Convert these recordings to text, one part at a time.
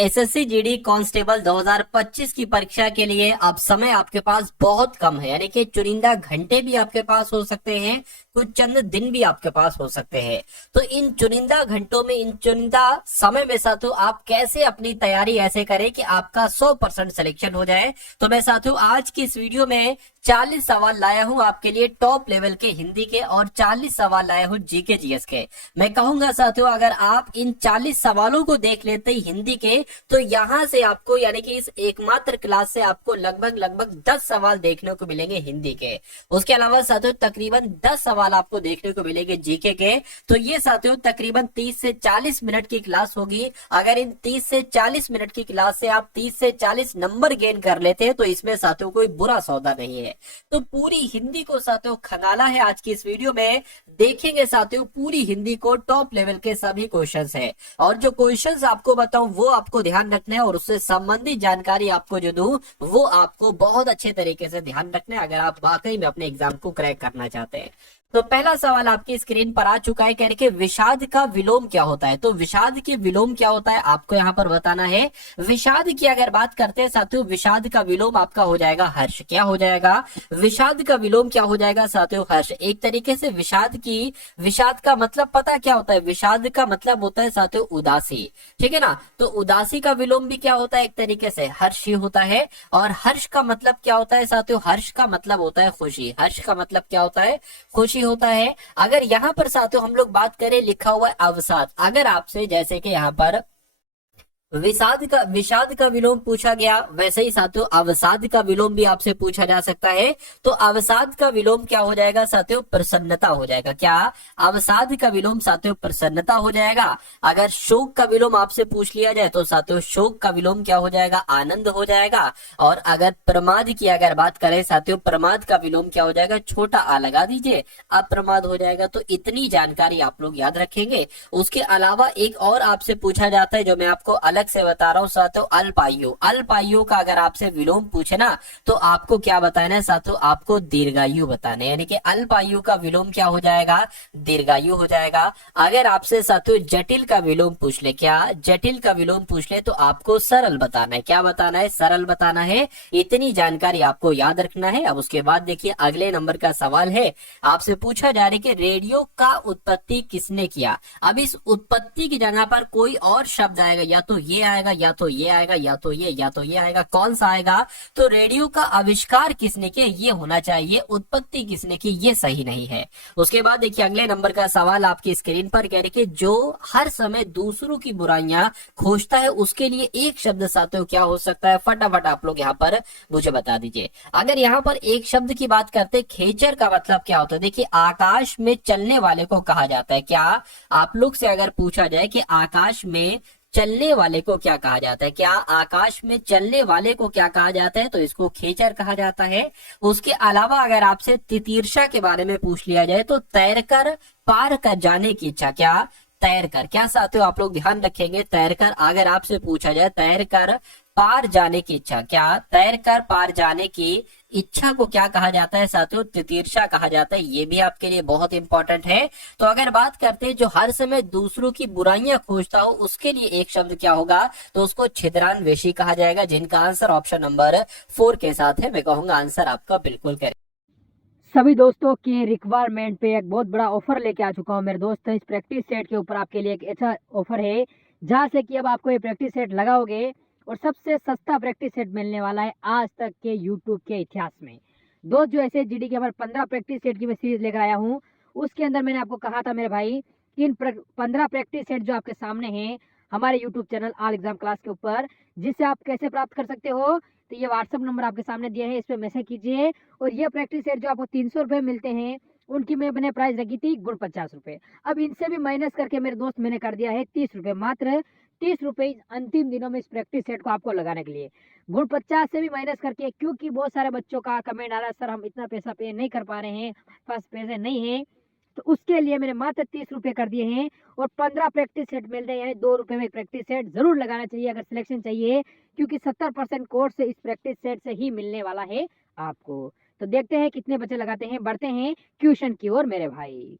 SSC GD constable 2025 की परीक्षा के लिए अब समय आपके पास बहुत कम है, यानी कि चुनिंदा घंटे भी आपके पास हो सकते हैं, कुछ चंद दिन भी आपके पास हो सकते हैं। तो इन चुनिंदा घंटों में, इन चुनिंदा समय में साथियों आप कैसे अपनी तैयारी ऐसे करें कि आपका 100% सिलेक्शन हो जाए। तो मैं साथियों आज की इस वीडियो में 40 सवाल लाया हूं आपके लिए टॉप लेवल के हिंदी के, और 40 सवाल लाया हूं जीके जीएस के। मैं कहूंगा साथियों अगर आप इन 40 सवालों को देख लेते हिंदी के, तो यहां से आपको, यानी कि इस एकमात्र क्लास से आपको लगभग 10 सवाल देखने को मिलेंगे हिंदी के। उसके अलावा साथियों तकरीबन 10 सवाल आपको देखने को मिलेंगे जीके के। तो ये साथियों तकरीबन 30 से 40 मिनट की क्लास होगी। अगर इन 30 से 40 मिनट की क्लास से आप 30 से 40 नंबर गेन कर लेते हैं तो इसमें साथियों कोई बुरा सौदा नहीं है। तो पूरी हिंदी को साथियों खंगाला है आज की इस वीडियो में। देखेंगे साथियों पूरी हिंदी को, टॉप लेवल के सभी क्वेश्चंस है, और जो क्वेश्चंस आपको बताऊं वो आपको ध्यान रखना है, और उससे संबंधित जानकारी आपको जो दूं वो आपको बहुत अच्छे तरीके से ध्यान रखना है अगर आप वाकई में अपने एग्जाम को क्रैक करना चाहते हैं। तो पहला सवाल आपकी स्क्रीन पर आ चुका है, कह रहे कि विषाद का विलोम क्या होता है। तो विषाद के विलोम क्या होता है आपको यहाँ पर बताना है। विषाद की अगर बात करते हैं साथियों, विषाद का विलोम आपका हो जाएगा हर्ष। क्या हो जाएगा? विषाद का विलोम क्या हो जाएगा साथियों? हर्ष। एक तरीके से विषाद का मतलब पता क्या होता है? विषाद का मतलब होता है साथियों उदासी, ठीक है ना। तो उदासी का विलोम भी क्या होता है? एक तरीके से हर्ष ही होता है। और हर्ष का मतलब क्या होता है साथियों? हर्ष का मतलब होता है खुशी। हर्ष का मतलब क्या होता है? खुशी होता है। अगर यहां पर साथियों हम लोग बात करें, लिखा हुआ है अवसाद। अगर आपसे जैसे कि यहां पर विषाद का विलोम पूछा गया, वैसे ही साथियों अवसाद का विलोम भी आपसे पूछा जा सकता है। तो अवसाद का विलोम क्या हो जाएगा साथियों? प्रसन्नता हो जाएगा। क्या? अवसाद का विलोम साथियों प्रसन्नता हो जाएगा। अगर शोक का विलोम आपसे पूछ लिया जाए तो साथियों शोक का विलोम क्या हो जाएगा? आनंद हो जाएगा। और अगर प्रमाद की अगर बात करें साथियों, प्रमाद का विलोम क्या हो जाएगा? छोटा आ लगा दीजिए, अप्रमाद हो जाएगा। तो इतनी जानकारी आप लोग याद रखेंगे। उसके अलावा एक और आपसे पूछा जाता है जो मैं आपको अलग से बता रहा हूं साथियों, अल्पायु। अल्पायु का अगर आपसे विलोम पूछे ना तो आपको क्या बताना है साथियों? आपको दीर्घायु बताना है, यानी कि अल्पायु का विलोम क्या हो जाएगा? दीर्घायु हो जाएगा। अगर आपसे साथियों जटिल का विलोम पूछ ले, क्या जटिल का विलोम पूछ ले, तो आपको सरल बताना है। क्या बताना है? सरल बताना है। इतनी जानकारी आपको याद रखना है। अब उसके बाद देखिए अगले नंबर का सवाल है, आपसे पूछा जा रहा है कि रेडियो का उत्पत्ति किसने किया। अब इस उत्पत्ति की जगह पर कोई और शब्द आएगा, या तो ये आएगा, या तो ये आएगा, या तो ये आएगा। कौन सा आएगा? तो रेडियो का आविष्कार किसने किया ये होना चाहिए, उत्पत्ति किसने की ये सही नहीं है। उसके बाद देखिए अगले नंबर का सवाल आपकी स्क्रीन पर, कह रहे कि जो हर समय दूसरों की बुराइयां खोजता है उसके लिए एक शब्द साथियों क्या हो सकता है? फटाफट आप लोग यहाँ पर मुझे बता दीजिए। अगर यहाँ पर एक शब्द की बात करते, खेचर का मतलब क्या होता है? देखिए आकाश में चलने वाले को कहा जाता है। क्या? आप लोग से अगर पूछा जाए कि आकाश में चलने वाले को क्या कहा जाता है, क्या आकाश में चलने वाले को क्या कहा जाता है? तो इसको खेचर कहा जाता है। उसके अलावा अगर आपसे तितीर्षा के बारे में पूछ लिया जाए तो तैरकर पार कर जाने की इच्छा। क्या? तैरकर। क्या साथियों आप लोग ध्यान रखेंगे, तैरकर अगर आपसे पूछा जाए तैरकर पार जाने की इच्छा, क्या तैरकर पार जाने की इच्छा को क्या कहा जाता है साथियों? तितीर्षा कहा जाता है। ये भी आपके लिए बहुत इंपॉर्टेंट है। तो अगर बात करते हैं जो हर समय दूसरों की बुराइयां खोजता हो उसके लिए एक शब्द क्या होगा? तो उसको छिद्रान्वेषी कहा जाएगा, जिनका आंसर ऑप्शन नंबर 4 के साथ है। मैं कहूंगा आंसर आपका बिल्कुल करेक्ट। सभी दोस्तों की रिक्वायरमेंट पे एक बहुत बड़ा ऑफर लेके आ चुका हूँ मेरे दोस्त। इस प्रैक्टिस सेट के ऊपर आपके लिए एक ऐसा ऑफर है जहाँ से कि अब आपको ये प्रैक्टिस सेट लगाओगे और सबसे सस्ता प्रैक्टिस सेट मिलने वाला है आज तक के यूट्यूब के इतिहास में। दोस्त जो ऐसे जीडी के हमारे 15 प्रैक्टिस सेट की मैं सीरीज लेकर आया हूँ, उसके अंदर मैंने आपको कहा था मेरे भाई कि इन 15 प्रैक्टिस सेट जो आपके सामने हैं हमारे YouTube channel all exam class के ऊपर, जिससे आप कैसे प्राप्त कर सकते हो। तो ये व्हाट्सअप नंबर आपके सामने दिया है, इस पर मैसेज कीजिए। और ये प्रैक्टिस सेट जो आपको 300 रुपये मिलते हैं, उनकी मैंने प्राइस रखी थी गुण 50 रुपये। अब इनसे भी माइनस करके मेरे दोस्त मैंने कर दिया है 30 रुपये, मात्र 30 रुपये अंतिम दिनों में इस प्रैक्टिस सेट को आपको लगाने के लिए। गुण 50 से भी माइनस करके, क्योंकि बहुत सारे बच्चों का कमेंट आ रहा है सर हम इतना पैसा पे नहीं कर पा रहे हैं, पास पैसे नहीं है, तो उसके लिए मैंने मात्र 30 रुपये कर दिए हैं। और 15 प्रैक्टिस सेट मिल रहे हैं, यानी 2 रुपये में प्रैक्टिस सेट जरूर लगाना चाहिए अगर सिलेक्शन चाहिए, क्योंकि 70% कोर्स से इस प्रैक्टिस सेट से ही मिलने वाला है आपको। तो देखते हैं कितने बच्चे लगाते हैं, बढ़ते हैं ट्यूशन की ओर मेरे भाई।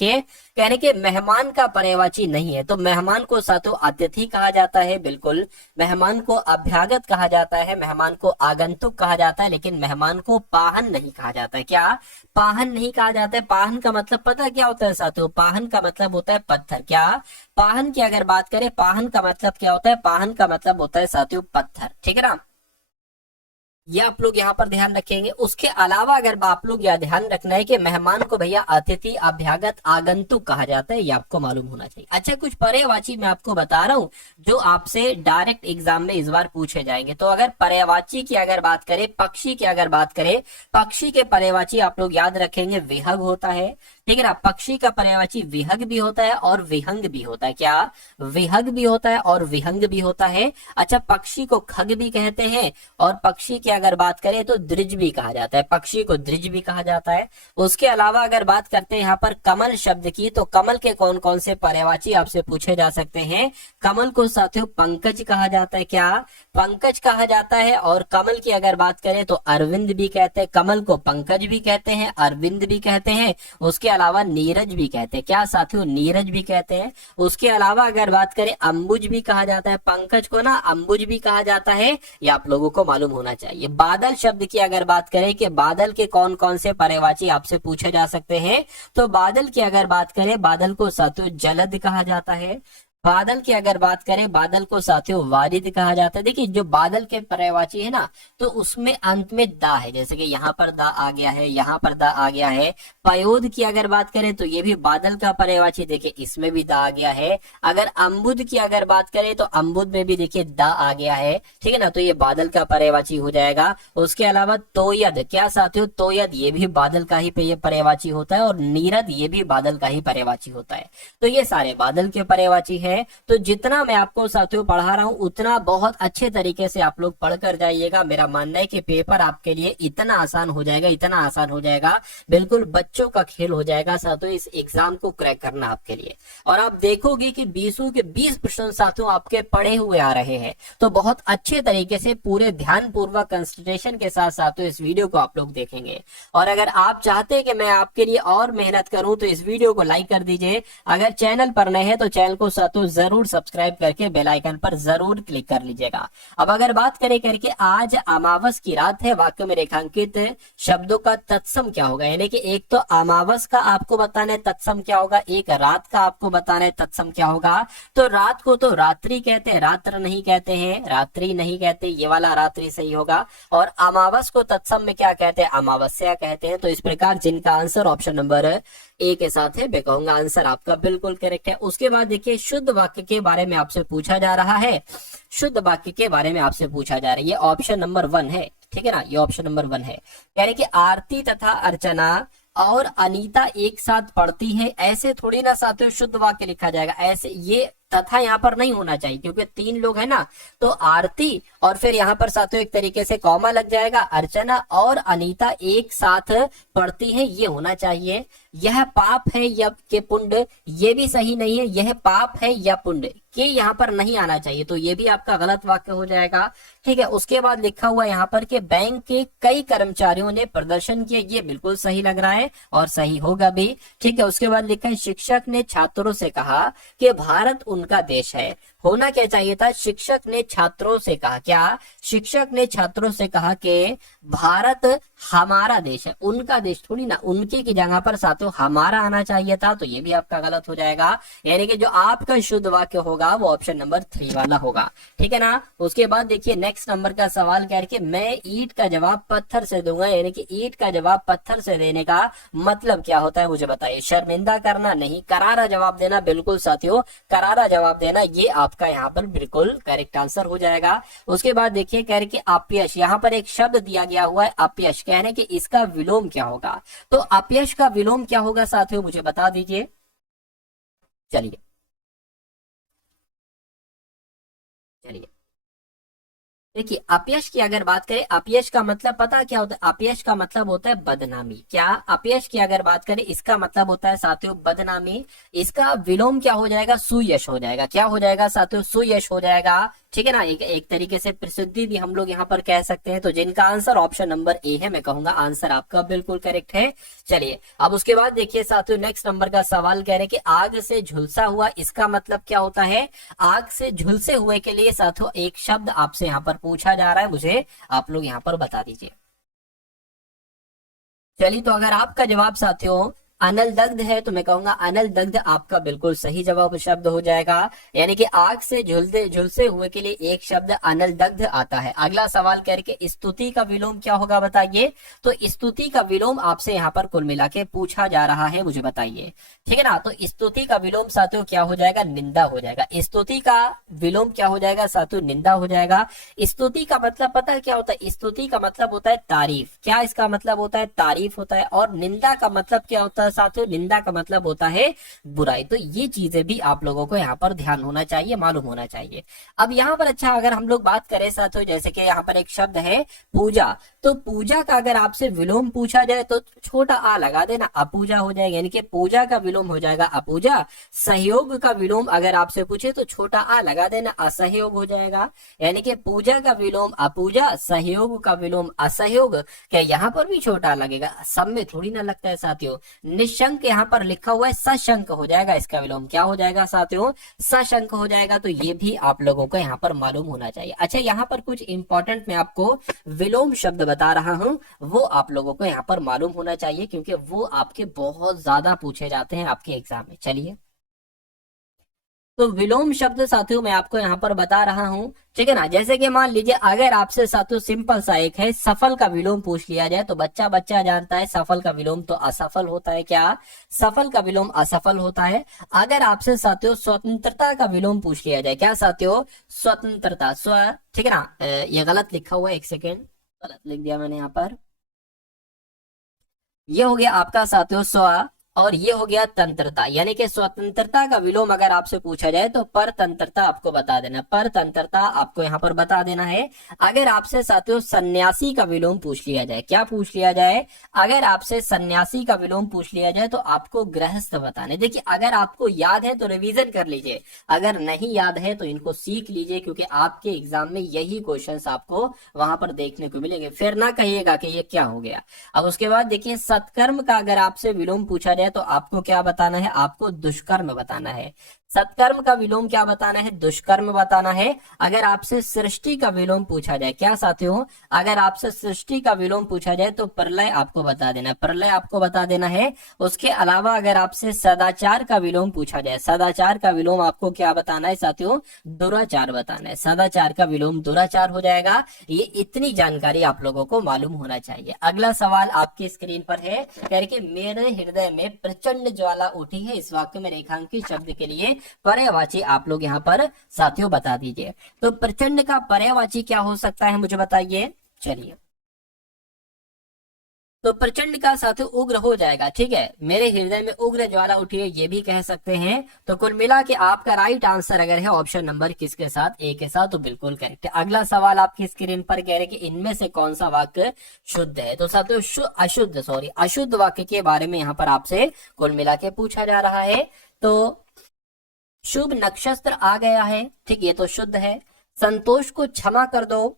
कहने के मेहमान का पर्यायवाची नहीं है, तो मेहमान को साथियों अतिथि कहा जाता है, बिल्कुल। मेहमान को अभ्यागत कहा जाता है, मेहमान को आगंतुक कहा जाता है, लेकिन मेहमान को पाहन नहीं कहा जाता है। क्या पाहन नहीं कहा जाता है? पाहन का मतलब पता क्या होता है साथियों? पाहन का मतलब होता है पत्थर। क्या पाहन की अगर बात करें, पाहन का मतलब क्या होता है? पाहन का मतलब होता है साथियों पत्थर, ठीक है ना। ये आप लोग यहाँ पर ध्यान रखेंगे। उसके अलावा अगर आप लोग यह ध्यान रखना है कि मेहमान को भैया अतिथि, अभ्यागत, आगंतुक कहा जाता है, ये आपको मालूम होना चाहिए। अच्छा, कुछ पर्यायवाची मैं आपको बता रहा हूँ जो आपसे डायरेक्ट एग्जाम में इस बार पूछे जाएंगे। तो अगर पर्यायवाची की अगर बात करें, पक्षी की अगर बात करें, पक्षी के पर्यायवाची आप लोग याद रखेंगे विहग होता है, ठीक है ना। पक्षी का पर्यायवाची विहग भी होता है और विहंग भी होता है। क्या विहग भी होता है और विहंग भी होता है। अच्छा, पक्षी को खग भी कहते हैं, और पक्षी की अगर बात करें तो द्विज भी कहा जाता है, पक्षी को द्विज भी कहा जाता है। उसके अलावा अगर बात करते हैं यहाँ पर कमल शब्द की, तो कमल के कौन कौन से पर्यायवाची आपसे पूछे जा सकते हैं? कमल को साथियों पंकज कहा जाता है। क्या पंकज कहा जाता है। और कमल की अगर बात करें तो अरविंद भी कहते हैं, कमल को पंकज भी कहते हैं, अरविंद भी कहते हैं। उसके अलावा नीरज भी कहते हैं। क्या साथियों? नीरज भी कहते हैं। उसके अलावा अगर बात करें अंबुज भी कहा जाता है, पंकज को ना अंबुज भी कहा जाता है, ये आप लोगों को मालूम होना चाहिए। बादल शब्द की अगर बात करें कि बादल के कौन कौन से पर्यायवाची आपसे पूछे जा सकते हैं, तो बादल की अगर बात करें, बादल को साथियों जलद कहा जाता है। बादल की अगर बात करें, बादल को साथियों वारिद कहा जाता है। देखिए, जो बादल के पर्यायवाची है ना, तो उसमें अंत में दा है, जैसे कि यहाँ पर दा आ गया है, यहाँ पर दा आ गया है। पयोद की अगर बात करें तो ये भी बादल का पर्यायवाची, देखिए इसमें भी दा आ गया है। अगर अम्बुद की अगर बात करें तो अम्बुद में भी देखिए दा आ गया है, ठीक है ना, तो ये बादल का पर्यायवाची हो जाएगा। उसके अलावा तोयद, क्या साथियों? तोयद ये भी बादल का ही पर्यायवाची होता है, और नीरद ये भी बादल का ही पर्यायवाची होता है। तो ये सारे बादल के पर्यायवाची है। तो जितना मैं आपको साथियों पढ़ा रहा हूं, उतना बहुत अच्छे तरीके से आप लोग पढ़कर जाइएगा। मेरा मानना है कि पेपर आपके लिए इतना आसान हो जाएगा, इतना आसान हो जाएगा, बिल्कुल बच्चों का खेल हो जाएगा साथियों इस एग्जाम को क्रैक करना आपके लिए। और आप देखोगे कि 20 के 20 प्रश्न साथियों आपके पढ़े हुए आ रहे हैं। तो बहुत अच्छे तरीके से पूरे ध्यान पूर्वक कंसंट्रेशन के साथ साथियों इस वीडियो को आप लोग देखेंगे। और अगर आप चाहते हैं कि मैं आपके लिए और मेहनत करूं, तो इस वीडियो को लाइक कर दीजिए। अगर चैनल पर नए हैं तो चैनल को साथियों जरूर सब्सक्राइब करके बेल आइकन पर जरूर क्लिक कर लीजिएगा। अब अगर बात करें करके, आज अमावस की रात है, वाक्य में रेखांकित शब्दों का तत्सम क्या होगा? यानी कि एक तो अमावस का आपको बताना है तत्सम क्या होगा, एक रात का आपको बताना है तत्सम क्या होगा। तो रात को तो रात्रि कहते हैं, रात्र नहीं कहते हैं, रात्रि नहीं कहते, ये वाला रात्रि सही होगा। और अमावस को तत्सम में क्या कहते हैं? अमावस्या कहते हैं। तो इस प्रकार जिनका आंसर ऑप्शन नंबर ए के साथ है, मैं कहूंगा आंसर आपका बिल्कुल करेक्ट है। उसके बाद देखिए, शुद्ध वाक्य के बारे में आपसे पूछा जा रहा है, शुद्ध वाक्य के बारे में आपसे पूछा जा रहा है, ये ऑप्शन नंबर 1 है, ठीक है ना, ये ऑप्शन नंबर 1 है। कह रहे कि आरती तथा अर्चना और अनीता एक साथ पढ़ती है, ऐसे थोड़ी ना साथियों शुद्ध वाक्य लिखा जाएगा। ऐसे ये तथा यहाँ पर नहीं होना चाहिए, क्योंकि 3 लोग है ना, तो आरती और फिर यहाँ पर साथियों एक तरीके से कॉमा लग जाएगा, अर्चना और अनीता एक साथ पढ़ती है, ये होना चाहिए। यह पाप है या के पुण्य, ये भी सही नहीं है, यह पाप है या पुण्य के यहाँ पर नहीं आना चाहिए, तो ये भी आपका गलत वाक्य हो जाएगा, ठीक है। उसके बाद लिखा हुआ यहाँ पर कि बैंक के कई कर्मचारियों ने प्रदर्शन किया, ये बिल्कुल सही लग रहा है और सही होगा भी, ठीक है। उसके बाद लिखा है, शिक्षक ने छात्रों से कहा कि भारत उनका देश है। होना क्या चाहिए था? शिक्षक ने छात्रों से कहा, क्या शिक्षक ने छात्रों से कहा कि भारत हमारा देश है, उनका देश थोड़ी ना, उनके की जगह पर साथियों हमारा आना चाहिए था, तो ये भी आपका गलत हो जाएगा। यानी कि जो आपका शुद्ध वाक्य होगा वो ऑप्शन नंबर 3 वाला होगा, ठीक है ना। उसके बाद देखिए नेक्स्ट नंबर का सवाल क्या है कि मैं ईंट का जवाब पत्थर से दूंगा, यानी कि ईंट का जवाब पत्थर से देने का मतलब क्या होता है मुझे बताइए। शर्मिंदा करना नहीं, करारा जवाब देना, बिल्कुल साथियों करारा जवाब देना, ये आपका यहाँ पर बिल्कुल करेक्ट आंसर हो जाएगा। उसके बाद देखिए कह रहे कि अपयश, यहाँ पर एक शब्द दिया गया हुआ है अपयश, कह रहे कि इसका विलोम क्या होगा। तो अपयश का विलोम क्या होगा साथियों मुझे बता दीजिए। चलिए चलिए देखिए, अपयश की अगर बात करें, अपयश का मतलब पता क्या होता है? अपयश का मतलब होता है बदनामी। क्या अपयश की अगर बात करें, इसका मतलब होता है साथियों बदनामी। इसका विलोम क्या हो जाएगा? सुयश हो जाएगा। क्या हो जाएगा साथियों? सुयश हो जाएगा। ठीक है ना, एक तरीके से प्रसिद्धि भी हम लोग यहाँ पर कह सकते हैं। तो जिनका आंसर ऑप्शन नंबर ए है, मैं कहूंगा आंसर आपका बिल्कुल करेक्ट है। चलिए अब उसके बाद देखिए साथियों, नेक्स्ट नंबर का सवाल कह रहे हैं कि आग से झुलसा हुआ, इसका मतलब क्या होता है? आग से झुलसे हुए के लिए साथियों एक शब्द आपसे यहाँ पर पूछा जा रहा है, मुझे आप लोग यहाँ पर बता दीजिए। चलिए तो अगर आपका जवाब साथियों अनल दग्ध है तो मैं कहूंगा अनल दग्ध आपका बिल्कुल सही जवाब शब्द हो जाएगा। यानी कि आग से झुलसे हुए के लिए एक शब्द अनल दग्ध आता है। अगला सवाल करके स्तुति का विलोम क्या होगा बताइए। तो स्तुति का विलोम आपसे यहाँ पर कुल मिला के पूछा जा रहा है, मुझे बताइए। ठीक है ना, तो स्तुति का विलोम साथियों क्या हो जाएगा? निंदा हो जाएगा। स्तुति का विलोम क्या हो जाएगा साथियों? निंदा हो जाएगा। स्तुति का मतलब पता है क्या होता है? स्तुति का मतलब होता है तारीफ। क्या इसका मतलब होता है? तारीफ होता है। और निंदा का मतलब क्या होता है साथियों? निंदा का मतलब होता है बुराई। तो ये चीजें भी आप लोगों को यहाँ पर ध्यान होना चाहिए, मालूम होना चाहिए। अब यहाँ पर अच्छा अगर हम लोग बात करें साथियों, जैसे कि यहाँ पर एक शब्द है पूजा, तो पूजा का अगर आपसे विलोम पूछा जाए तो छोटा आ लगा देना, अपूजा हो जाएगा। यानी कि पूजा का विलोम हो जाएगा अपूजा। सहयोग का विलोम अगर आपसे पूछे तो छोटा आ लगा देना, असहयोग हो जाएगा। यानी कि पूजा का विलोम अपूजा, सहयोग का विलोम असहयोग। क्या यहाँ पर भी छोटा लगेगा? सब में थोड़ी ना लगता है साथियों। निशंक यहाँ पर लिखा हुआ है, सशंक हो जाएगा। इसका विलोम क्या हो जाएगा साथियों? सशंक हो जाएगा। तो ये भी आप लोगों को यहाँ पर मालूम होना चाहिए। अच्छा यहाँ पर कुछ इंपॉर्टेंट मैं आपको विलोम शब्द बता रहा हूं, वो आप लोगों को यहाँ पर मालूम होना चाहिए, क्योंकि वो आपके बहुत ज्यादा पूछे जाते हैं आपके एग्जाम में। चलिए तो विलोम शब्द साथियों मैं आपको यहाँ पर बता रहा हूं, ठीक है ना। जैसे कि मान लीजिए अगर आपसे साथियों सिंपल सा एक है सफल का विलोम पूछ लिया जाए, तो बच्चा बच्चा जानता है सफल का विलोम तो असफल होता है। क्या? सफल का विलोम असफल होता है। अगर आपसे साथियों स्वतंत्रता का विलोम पूछ लिया जाए, क्या साथियों? स्वतंत्रता, ठीक है ना, ये गलत लिखा हुआ है, एक सेकेंड, गलत लिख दिया मैंने यहाँ पर। ये हो गया आपका साथियों स्व, और ये हो गया तंत्रता। यानी कि स्वतंत्रता का विलोम अगर आपसे पूछा जाए तो परतंत्रता आपको बता देना, परतंत्रता आपको यहाँ पर बता देना है। अगर आपसे साथियों सन्यासी का विलोम पूछ लिया जाए, क्या पूछ लिया जाए? अगर आपसे सन्यासी का विलोम पूछ लिया जाए तो आपको गृहस्थ बताने। देखिए अगर आपको याद है तो रिवीजन कर लीजिए, अगर नहीं याद है तो इनको सीख लीजिए, क्योंकि आपके एग्जाम में यही क्वेश्चंस आपको वहां पर देखने को मिलेंगे। फिर ना कहिएगा कि ये क्या हो गया। अब उसके बाद देखिए सत्कर्म का अगर आपसे विलोम पूछा जाए तो आपको क्या बताना है? आपको दुष्कर्म बताना है। सत्कर्म का विलोम क्या बताना है? दुष्कर्म बताना है। अगर आपसे सृष्टि का विलोम पूछा जाए, क्या साथियों? अगर आपसे सृष्टि का विलोम पूछा जाए तो प्रलय आपको बता देना, प्रलय आपको बता देना है। उसके अलावा अगर आपसे सदाचार का विलोम पूछा जाए, सदाचार का विलोम आपको क्या बताना है साथियों? दुराचार बताना है। सदाचार का विलोम दुराचार हो जाएगा। ये इतनी जानकारी आप लोगों को मालूम होना चाहिए। अगला सवाल आपकी स्क्रीन पर है, कह रहे कि मेरे हृदय में प्रचंड ज्वाला उठी है, इस वाक्य में रेखांकित शब्द के लिए पर्यायवाची आप लोग यहाँ पर साथियों बता दीजिए। तो प्रचंड का पर्यायवाची क्या हो सकता है, मुझे बताइए। चलिए तो प्रचंड का साथियों उग्र हो जाएगा, ठीक है। मेरे हृदय में उग्र ज्वाला उठी है, ये भी कह सकते हैं। तो कुल मिला के आपका राइट आंसर अगर है ऑप्शन नंबर किसके साथ? ए के साथ, तो बिल्कुल करेक्ट है। अगला सवाल आपकी स्क्रीन पर कह रहे कि इनमें से कौन सा वाक्य शुद्ध है। तो साथियों अशुद्ध वाक्य के बारे में यहाँ पर आपसे कुल मिला के पूछा जा रहा है। तो शुभ नक्षत्र आ गया है, ठीक, ये तो शुद्ध है। संतोष को क्षमा कर दो,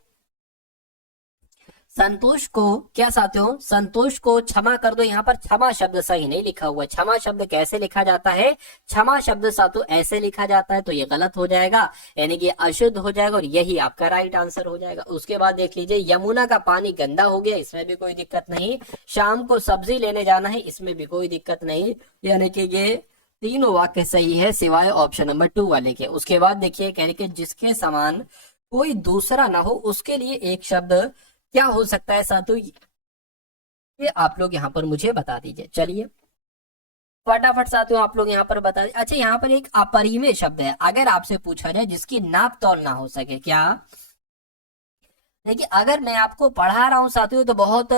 संतोष को क्या साथियों? संतोष को क्षमा कर दो। यहाँ पर क्षमा शब्द सही नहीं लिखा हुआ है। क्षमा शब्द कैसे लिखा जाता है? क्षमा शब्द साथियों ऐसे लिखा जाता है, तो ये गलत हो जाएगा, यानी कि अशुद्ध हो जाएगा, और यही आपका राइट आंसर हो जाएगा। उसके बाद देख लीजिए यमुना का पानी गंदा हो गया, इसमें भी कोई दिक्कत नहीं। शाम को सब्जी लेने जाना है, इसमें भी कोई दिक्कत नहीं। यानी कि ये तीनों वाक्य सही है सिवाय ऑप्शन नंबर 2 वाले के। उसके बाद देखिए कह रहे कि जिसके समान कोई दूसरा ना हो उसके लिए एक शब्द क्या हो सकता है साथियों? ये आप लोग यहाँ पर मुझे बता दीजिए। चलिए फटाफट साथियों आप लोग यहाँ पर बता दीजिए। अच्छा यहाँ पर एक अपरिमेय शब्द है, अगर आपसे पूछा जाए जिसकी नाप तौल ना हो सके, क्या? देखिए अगर मैं आपको पढ़ा रहा हूँ साथियों तो बहुत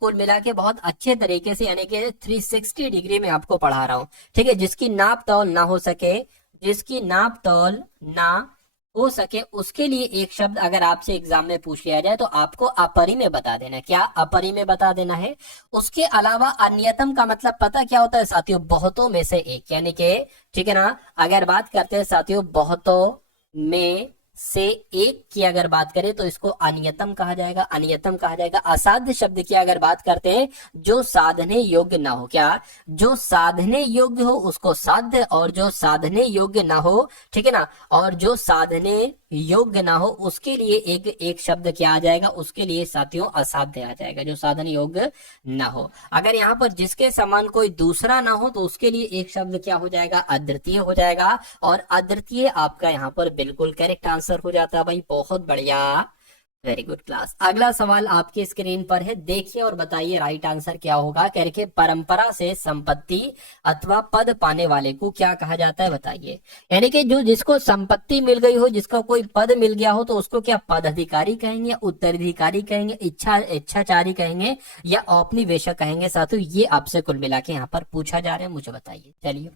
कुल मिला के बहुत अच्छे तरीके से, यानी कि 360 डिग्री में आपको पढ़ा रहा हूँ, ठीक है। जिसकी नाप तौल ना हो सके, जिसकी नाप तौल ना हो सके, उसके लिए एक शब्द अगर आपसे एग्जाम में पूछ लिया जाए तो आपको अपरिमेय बता देना है। क्या? अपरिमेय बता देना है। उसके अलावा अन्यतम का मतलब पता क्या होता है साथियों? बहुतों में से एक, यानी कि, ठीक है ना। अगर बात करते हैं साथियों बहुतों में से एक की अगर बात करें तो इसको अनियतम कहा जाएगा, अनियतम कहा जाएगा। असाध्य शब्द की अगर बात करते हैं, जो साधने योग्य ना हो, क्या, जो साधने योग्य हो उसको साध्य, और जो साधने योग्य ना हो, ठीक है ना, और जो साधने योग्य ना हो उसके लिए एक शब्द क्या आ जाएगा, उसके लिए साथियों असाध्य आ जाएगा, जो साधन योग्य ना हो। अगर यहाँ पर जिसके समान कोई दूसरा ना हो तो उसके लिए एक शब्द क्या हो जाएगा, अद्वितीय हो जाएगा, और अद्वितीय आपका यहाँ पर बिल्कुल करेक्ट आंसर हो जाता है भाई। बहुत बढ़िया, वेरी गुड क्लास। अगला सवाल आपके स्क्रीन पर है, देखिए और बताइए राइट आंसर क्या होगा। कह रहे परंपरा से संपत्ति अथवा पद पाने वाले को क्या कहा जाता है, बताइए। यानी कि जो जिसको संपत्ति मिल गई हो, जिसका कोई पद मिल गया हो, तो उसको क्या पद अधिकारी कहेंगे, उत्तराधिकारी कहेंगे, इच्छाचारी कहेंगे, या औपनिवेशक कहेंगे। साथियों ये आपसे कुल मिला के यहाँ पर पूछा जा रहा है, मुझे बताइए। चलिए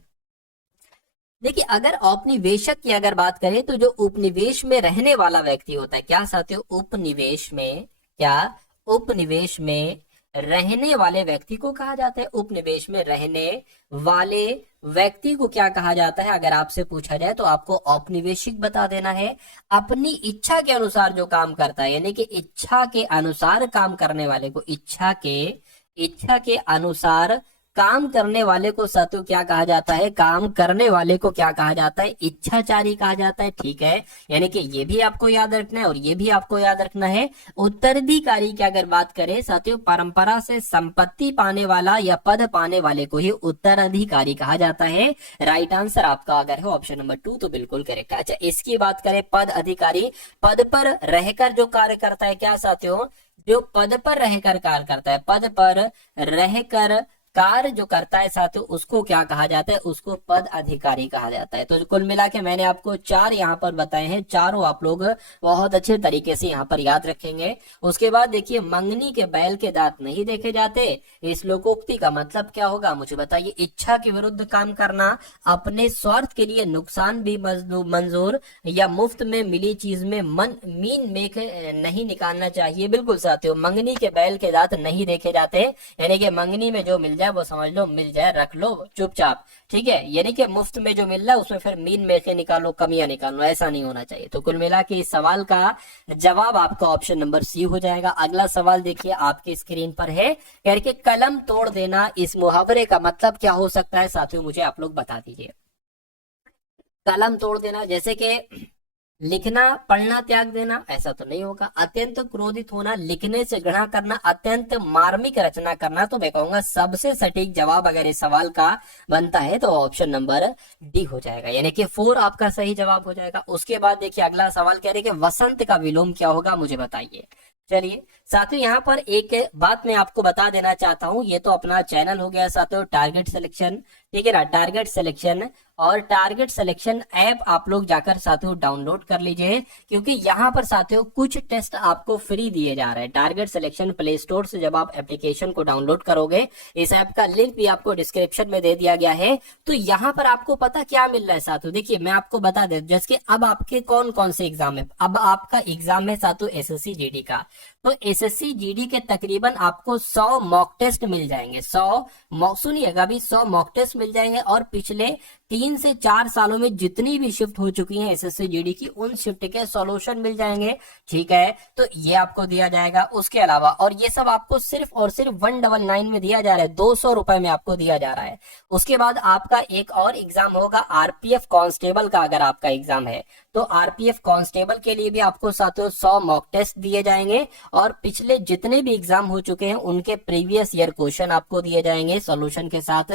देखिए, अगर औपनिवेशक की अगर बात करें तो जो उपनिवेश में रहने वाला व्यक्ति होता है, क्या साथियों, उपनिवेश में, क्या, उपनिवेश में रहने वाले व्यक्ति को कहा जाता है। उपनिवेश में रहने वाले व्यक्ति को क्या कहा जाता है, अगर आपसे पूछा जाए तो आपको औपनिवेशिक बता देना है। अपनी इच्छा के अनुसार जो काम करता है, यानी कि इच्छा के अनुसार काम करने वाले को, इच्छा के अनुसार काम करने वाले को साथियों क्या कहा जाता है, काम करने वाले को क्या कहा जाता है, इच्छाचारी कहा जाता है। ठीक है, यानी कि ये भी आपको याद रखना है और ये भी आपको याद रखना है। उत्तराधिकारी की अगर बात करें साथियों, परंपरा से संपत्ति पाने वाला या पद पाने वाले को ही उत्तराधिकारी कहा जाता है। राइट आंसर आपका अगर है ऑप्शन नंबर 2 तो बिल्कुल करेक्ट है। अच्छा, इसकी बात करें पद अधिकारी, पद पर रहकर जो कार्य करता है, क्या साथियों, जो पद पर रहकर कार्य करता है, पद पर रहकर कार्य जो करता है साथियों, उसको क्या कहा जाता है, उसको पद अधिकारी कहा जाता है। तो कुल मिला के मैंने आपको 4 यहाँ पर बताए हैं, चारों आप लोग बहुत अच्छे तरीके से यहाँ पर याद रखेंगे। उसके बाद देखिए, मंगनी के बैल के दांत नहीं देखे जाते, इस लोकोक्ति का मतलब क्या होगा, मुझे बताइए। इच्छा के विरुद्ध काम करना, अपने स्वार्थ के लिए नुकसान भी मंजूर, या मुफ्त में मिली चीज में मीन मेक नहीं निकालना चाहिए। बिल्कुल साथियों, मंगनी के बैल के दांत नहीं देखे जाते, यानी कि मंगनी में जो मिल जाए वो समझ लो मिल जाए, रख लो चुपचाप। ठीक है, यानी कि मुफ्त में जो मिल रहा है उसमें फिर मीन में से निकालो, कमियां निकालो, ऐसा नहीं होना चाहिए। तो कुल मिला के इस सवाल का जवाब आपका ऑप्शन नंबर सी हो जाएगा। अगला सवाल देखिए आपके स्क्रीन पर है, कह रहे कलम तोड़ देना, इस मुहावरे का मतलब क्या हो सकता है साथियों, मुझे आप लोग बता दीजिए। कलम तोड़ देना, जैसे कि लिखना पढ़ना त्याग देना, ऐसा तो नहीं होगा। अत्यंत क्रोधित होना, लिखने से घृणा करना, अत्यंत मार्मिक रचना करना। तो मैं कहूंगा सबसे सटीक जवाब अगर इस सवाल का बनता है तो ऑप्शन नंबर डी हो जाएगा, यानी कि 4 आपका सही जवाब हो जाएगा। उसके बाद देखिए अगला सवाल कह रहे कि वसंत का विलोम क्या होगा, मुझे बताइए। चलिए साथियों, यहाँ पर एक बात मैं आपको बता देना चाहता हूँ, ये तो अपना चैनल हो गया साथियों टारगेट सिलेक्शन, ठीक है ना, टारगेट सिलेक्शन, और टारगेट सिलेक्शन ऐप आप लोग जाकर साथियों डाउनलोड कर लीजिए, क्योंकि यहाँ पर साथियों कुछ टेस्ट आपको फ्री दिए जा रहे हैं। टारगेट सिलेक्शन प्ले स्टोर से जब आप एप्लीकेशन को डाउनलोड करोगे, इस ऐप का लिंक भी आपको डिस्क्रिप्शन में दे दिया गया है। तो यहाँ पर आपको पता क्या मिल रहा है साथियों, देखिए मैं आपको बता दे, जैसे कि अब आपके कौन कौन से एग्जाम है। अब आपका एग्जाम है साथियों एसएससी जीडी का, तो एसएससी जीडी के तकरीबन आपको 100 मॉक टेस्ट मिल जाएंगे। 100 सुनिएगा अभी, 100 मॉक टेस्ट मिल जाएंगे, और पिछले 3 से 4 सालों में जितनी भी शिफ्ट हो चुकी हैं एसएससी जीडी की, उन शिफ्ट के सॉल्यूशन मिल जाएंगे। ठीक है, तो ये आपको दिया जाएगा। उसके अलावा और ये सब आपको सिर्फ और सिर्फ 199 में दिया जा रहा है, 200 रुपए में आपको दिया जा रहा है। उसके बाद आपका एक और एग्जाम होगा आरपीएफ कांस्टेबल का, अगर आपका एग्जाम है तो आरपीएफ कांस्टेबल के लिए भी आपको साथियों 100 मॉक टेस्ट दिए जाएंगे, और पिछले जितने भी एग्जाम हो चुके हैं उनके प्रीवियस ईयर क्वेश्चन आपको दिए जाएंगे सॉल्यूशन के साथ।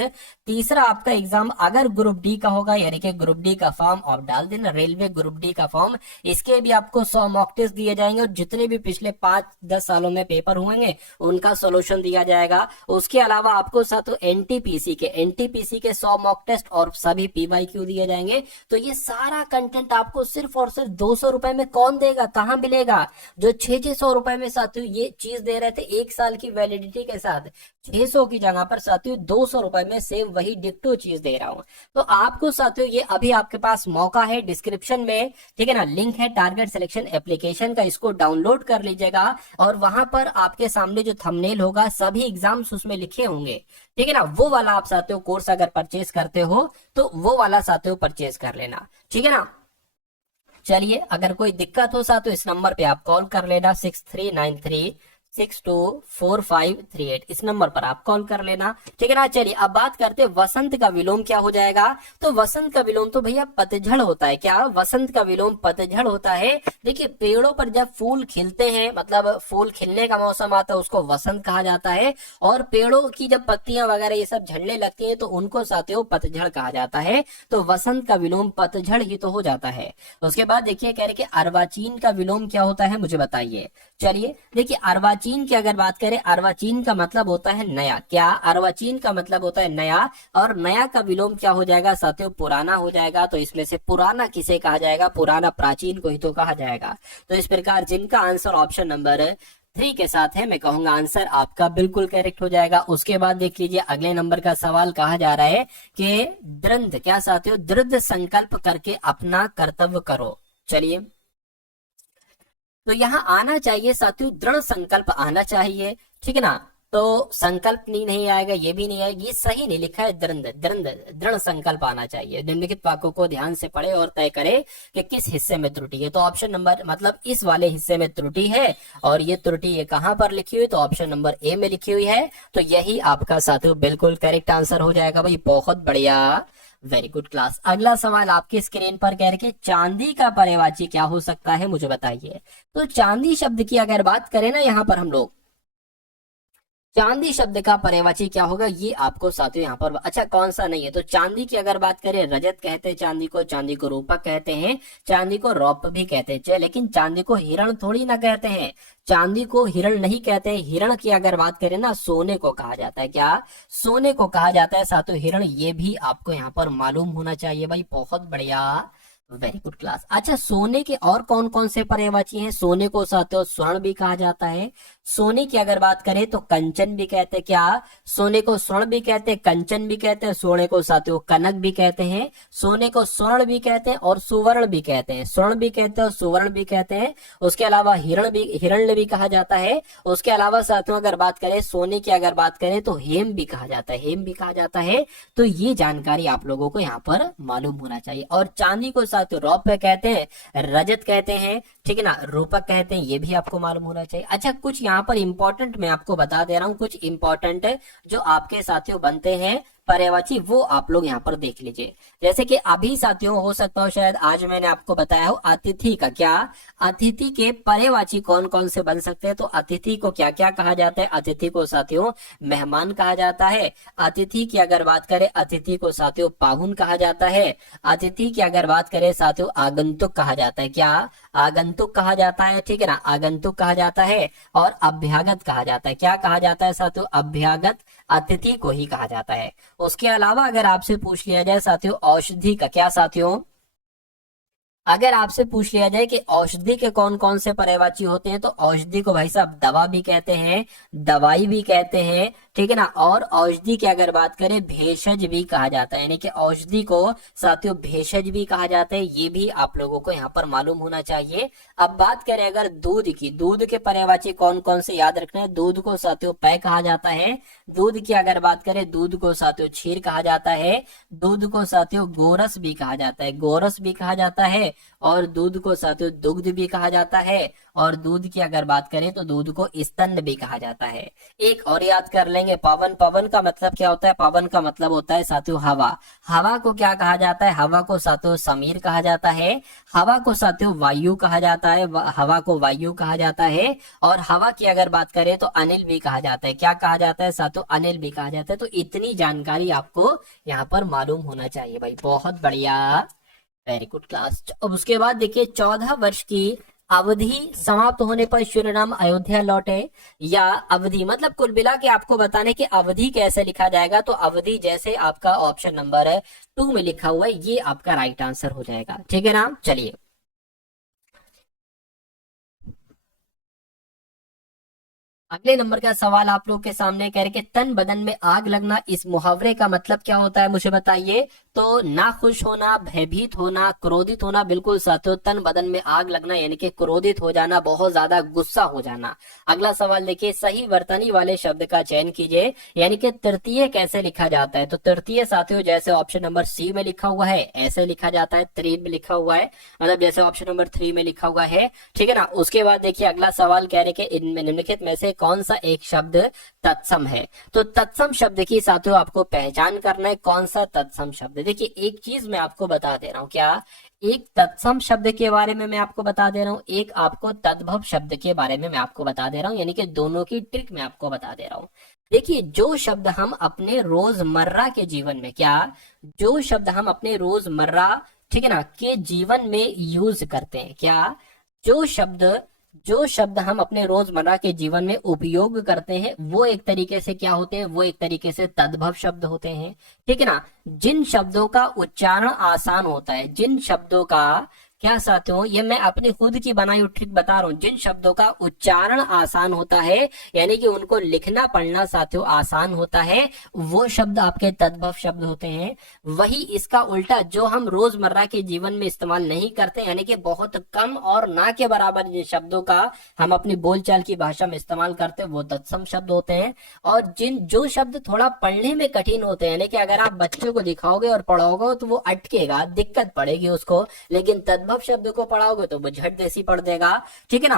तीसरा आपका एग्जाम अगर ग्रुप डी का होगा, यानी कि ग्रुप डी का फॉर्म आप डाल देना, रेलवे ग्रुप डी का फॉर्म, इसके भी आपको 100 मॉक टेस्ट दिए जाएंगे, और जितने भी पिछले 5-10 सालों में पेपर हुएंगे उनका सॉल्यूशन दिया जाएगा। उसके अलावा आपको साथियों एनटीपीसी के 100 मॉक टेस्ट और सभी पीवाईक्यू दिए जाएंगे। तो ये सारा कंटेंट आपको सिर्फ और सिर्फ 200 रुपए में कौन देगा, कहां मिलेगा? जो 600 रुपए में साथियों ये चीज दे रहे थे 1 साल की वैलिडिटी के साथ, 600 की जगह पर साथियों 200 रुपए में सेम वही डिक्टो चीज दे रहा हूं। तो आपको साथियों ये अभी आपके पास मौका है, डिस्क्रिप्शन में ठीक है ना लिंक है टारगेट सिलेक्शन एप्लीकेशन का, इसको डाउनलोड कर लीजिएगा, और वहां पर आपके सामने जो थंबनेल होगा सभी एग्जाम्स उसमें लिखे होंगे, ठीक है ना, वो वाला आप साथियों कोर्स अगर परचेज करते हो तो वो वाला साथियों परचेज कर लेना, ठीक है ना। चलिए, अगर कोई दिक्कत हो सा तो इस नंबर पे आप कॉल कर लेना, 6393624538, इस नंबर पर आप कॉल कर लेना, ठीक है ना। चलिए अब बात करते हैं वसंत का विलोम क्या हो जाएगा। तो वसंत का विलोम तो भैया पतझड़ होता है। क्या वसंत का विलोम पतझड़ होता है। देखिए पेड़ों पर जब फूल खिलते हैं, मतलब फूल खिलने का मौसम आता है, उसको वसंत कहा जाता है। और पेड़ों की जब पत्तियां वगैरह ये सब झड़ने लगती हैं तो उनको साथियों पतझड़ कहा जाता है। तो वसंत का विलोम पतझड़ ही तो हो जाता है। उसके बाद देखिए कह रहे कि अर्वाचीन का विलोम क्या होता है, मुझे बताइए। चलिए देखिए अर्वाचीन की अगर बात करें, अर्वाचीन का मतलब होता है नया। क्या अर्वाचीन का मतलब होता है नया, और नया का विलोम क्या हो जाएगा साथियों, पुराना हो जाएगा। तो इसमें से पुराना किसे कहा जाएगा, पुराना प्राचीन को ही तो कहा जाएगा। तो इस प्रकार जिनका आंसर ऑप्शन नंबर 3 के साथ है, मैं कहूंगा आंसर आपका बिल्कुल करेक्ट हो जाएगा। उसके बाद देख लीजिए अगले नंबर का सवाल, कहा जा रहा है कि दृढ़, क्या साथियों, दृढ़ संकल्प करके अपना कर्तव्य करो। चलिए तो यहाँ आना चाहिए साथियों, दृढ़ संकल्प आना चाहिए, ठीक है ना। तो संकल्प नहीं आएगा, ये भी नहीं आएगा, ये सही नहीं लिखा है, दृढ़ दृढ़ दृढ़ संकल्प आना चाहिए। निम्नलिखित वाक्यों को ध्यान से पढ़े और तय करे कि किस हिस्से में त्रुटि है। तो ऑप्शन नंबर मतलब इस वाले हिस्से में त्रुटि है, और ये त्रुटि ये कहाँ पर लिखी हुई, तो ऑप्शन नंबर ए में लिखी हुई है। तो यही आपका साथियों बिल्कुल करेक्ट आंसर हो जाएगा भाई, बहुत बढ़िया, वेरी गुड क्लास। अगला सवाल आपकी स्क्रीन पर कह रहे कि चांदी का पर्यायवाची क्या हो सकता है, मुझे बताइए। तो चांदी शब्द की अगर बात करें ना, यहाँ पर हम लोग चांदी शब्द का पर्यायवाची क्या होगा, ये आपको साथियों यहाँ पर, अच्छा कौन सा नहीं है। तो चांदी की अगर बात करें, रजत कहते हैं चांदी को रूपक कहते हैं, चांदी को रौप भी कहते हैं, लेकिन चांदी को हिरण थोड़ी ना कहते हैं, चांदी को हिरण नहीं कहते हैं। हिरण की अगर बात करें ना, सोने को कहा जाता है। क्या, सोने को कहा जाता है साथियों हिरण, ये भी आपको यहाँ पर मालूम होना चाहिए भाई, बहुत बढ़िया, वेरी गुड क्लास। अच्छा सोने के और कौन कौन से पर्यायवाची हैं, सोने को साथियों स्वर्ण भी कहा जाता है। सोने की अगर बात करें तो कंचन भी कहते हैं। क्या, सोने को स्वर्ण भी कहते हैं, कंचन भी कहते हैं, सोने को साथियों कनक भी कहते हैं, सोने को स्वर्ण भी कहते हैं और सुवर्ण भी कहते हैं, स्वर्ण भी कहते हैं और सुवर्ण भी कहते हैं। उसके अलावा हिरण्य भी कहा जाता है। उसके अलावा साथियों अगर बात करें सोने की अगर बात करें तो हेम भी कहा जाता है, हेम भी कहा जाता है। तो ये जानकारी आप लोगों को यहाँ पर मालूम होना चाहिए। और चांदी को साथियों रौप्य कहते हैं, रजत कहते हैं, ठीक है ना, रूपक कहते हैं, ये भी आपको मालूम होना चाहिए। अच्छा कुछ यहाँ पर इंपॉर्टेंट मैं आपको बता दे रहा हूँ, कुछ इंपॉर्टेंट जो आपके साथियों बनते हैं पर्यायवाची, वो आप लोग यहाँ पर देख लीजिए। जैसे कि अभी साथियों हो सकता हो शायद आज मैंने आपको बताया हो अतिथि का, क्या अतिथि के पर्यायवाची कौन कौन से बन सकते हैं। तो अतिथि को क्या क्या कहा जाता है, अतिथि को साथियों मेहमान कहा जाता है। अतिथि की अगर बात करें, अतिथि को साथियों पाहुन कहा जाता है। अतिथि की अगर बात करें साथियों आगंतुक कहा जाता है। क्या, आगंतुक कहा जाता है, ठीक है ना, आगंतुक कहा जाता है। और अभ्यागत कहा जाता है। क्या कहा जाता है साथियों, अभ्यागत अतिथि को ही कहा जाता है। उसके अलावा अगर आपसे पूछ लिया जाए साथियों औषधि का, क्या साथियों अगर आपसे पूछ लिया जाए कि औषधि के कौन कौन से पर्यायवाची होते हैं, तो औषधि को भाई साहब दवा भी कहते हैं, दवाई भी कहते हैं, ठीक है ना। और औषधि की अगर बात करें भेषज भी कहा जाता है, यानी कि औषधि को साथियों भेषज भी कहा जाता है, ये भी आप लोगों को यहाँ पर मालूम होना चाहिए। अब बात करें अगर दूध की, दूध के पर्यायवाची कौन कौन से याद रखना है। दूध को साथियों पेय कहा जाता है। दूध की अगर बात करें, दूध को साथियों क्षीर कहा जाता है। दूध को साथियों गोरस भी कहा जाता है, गोरस भी कहा जाता है। और दूध को साथियों दुग्ध भी कहा जाता है। और दूध की अगर बात करें तो दूध को स्तन भी कहा जाता है। एक और याद कर लेंगे, पवन, पवन का मतलब क्या होता है, पवन का मतलब होता है साथियों हवा। हवा को क्या कहा जाता है, हवा को साथियों समीर कहा जाता है। हवा को साथियों वायु कहा जाता है, हवा को वायु कहा जाता है। और हवा की अगर बात करें तो अनिल भी कहा जाता है। क्या कहा जाता है साथियों, अनिल भी कहा जाता है। तो इतनी जानकारी आपको यहाँ पर मालूम होना चाहिए भाई, बहुत बढ़िया, वेरी गुड क्लास। अब उसके बाद देखिए 14 वर्ष की अवधि समाप्त होने पर श्री राम अयोध्या लौटे, या अवधि मतलब कुल मिला के आपको बताने की अवधि कैसे लिखा जाएगा। तो अवधि जैसे आपका ऑप्शन नंबर 2 में लिखा हुआ है, ये आपका राइट आंसर हो जाएगा, ठीक है ना। चलिए अगले नंबर का सवाल आप लोग के सामने कह रहे कि तन बदन में आग लगना, इस मुहावरे का मतलब क्या होता है मुझे बताइए। तो ना खुश होना, भयभीत होना, क्रोधित होना, बिल्कुल साथियों तन बदन में आग लगना यानी कि क्रोधित हो जाना, बहुत ज्यादा गुस्सा हो जाना। अगला सवाल देखिए, सही वर्तनी वाले शब्द का चयन कीजिए, यानी कि तृतीय कैसे लिखा जाता है। तो तृतीय साथियों जैसे ऑप्शन नंबर सी में लिखा हुआ है ऐसे लिखा जाता है, 3 में लिखा हुआ है, मतलब जैसे ऑप्शन नंबर 3 में लिखा हुआ है, ठीक है ना। उसके बाद देखिए अगला सवाल कह रहे कि इनमें निम्नलिखित में से कौन सा एक शब्द तत्सम है। तो तत्सम शब्द की साथियों आपको पहचान करना है, कौन सा तत्सम शब्द है। देखिए एक चीज मैं आपको बता दे रहा हूं, क्या एक तत्सम शब्द के बारे में मैं आपको बता दे रहा हूं, एक आपको तद्भव शब्द के बारे में मैं आपको बता दे रहा हूं, यानी कि दोनों की ट्रिक मैं आपको बता दे रहा हूं। देखिए जो शब्द हम अपने रोजमर्रा के जीवन में, क्या जो शब्द हम अपने रोजमर्रा, ठीक है ना, के जीवन में यूज करते हैं, क्या जो शब्द जो शब्द हम अपने रोजमर्रा के जीवन में उपयोग करते हैं वो एक तरीके से क्या होते हैं, वो एक तरीके से तद्भव शब्द होते हैं, ठीक है ना। जिन शब्दों का उच्चारण आसान होता है, जिन शब्दों का, क्या साथियों ये मैं अपनी खुद की बनाई हुई ट्रिक बता रहा हूं, जिन शब्दों का उच्चारण आसान होता है यानी कि उनको लिखना पढ़ना साथियों आसान होता है, वो शब्द आपके तद्भव शब्द होते हैं। वही इसका उल्टा जो हम रोजमर्रा के जीवन में इस्तेमाल नहीं करते यानी कि बहुत कम और ना के बराबर जिन शब्दों का हम अपनी बोलचाल की भाषा में इस्तेमाल करते हैं वो तत्सम शब्द होते हैं। और जो शब्द थोड़ा पढ़ने में कठिन होते हैं, यानी कि अगर आप बच्चों को दिखाओगे और पढ़ाओगे तो वो अटकेगा, दिक्कत पड़ेगी उसको, लेकिन तद्भव शब्द को पढ़ाओगे तो वो झट जैसी पढ़ देगा, ठीक है ना।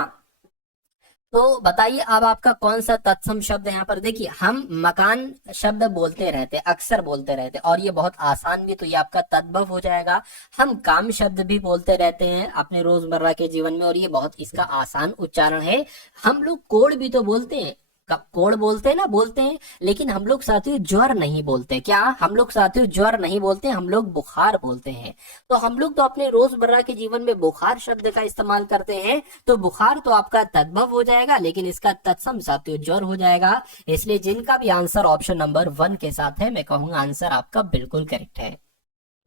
तो बताइए अब आपका कौन सा तत्सम शब्द है। यहाँ पर देखिए हम मकान शब्द बोलते रहते हैं, अक्सर बोलते रहते हैं और ये बहुत आसान भी, तो ये आपका तद्भव हो जाएगा। हम काम शब्द भी बोलते रहते हैं अपने रोजमर्रा के जीवन में और ये बहुत इसका आसान उच्चारण है। हम लोग कोड भी तो बोलते हैं, कोड बोलते हैं ना, बोलते हैं, लेकिन हम लोग साथियों ज्वर नहीं बोलते, क्या हम लोग साथियों ज्वर नहीं बोलते, हम लोग बुखार बोलते हैं। तो हम लोग तो अपने रोजमर्रा के जीवन में बुखार शब्द का इस्तेमाल करते हैं, तो बुखार तो आपका तद्भव हो जाएगा लेकिन इसका तत्सम साथियों ज्वर हो जाएगा। इसलिए जिनका भी आंसर ऑप्शन नंबर 1 के साथ है मैं कहूंगा आंसर आपका बिल्कुल करेक्ट है।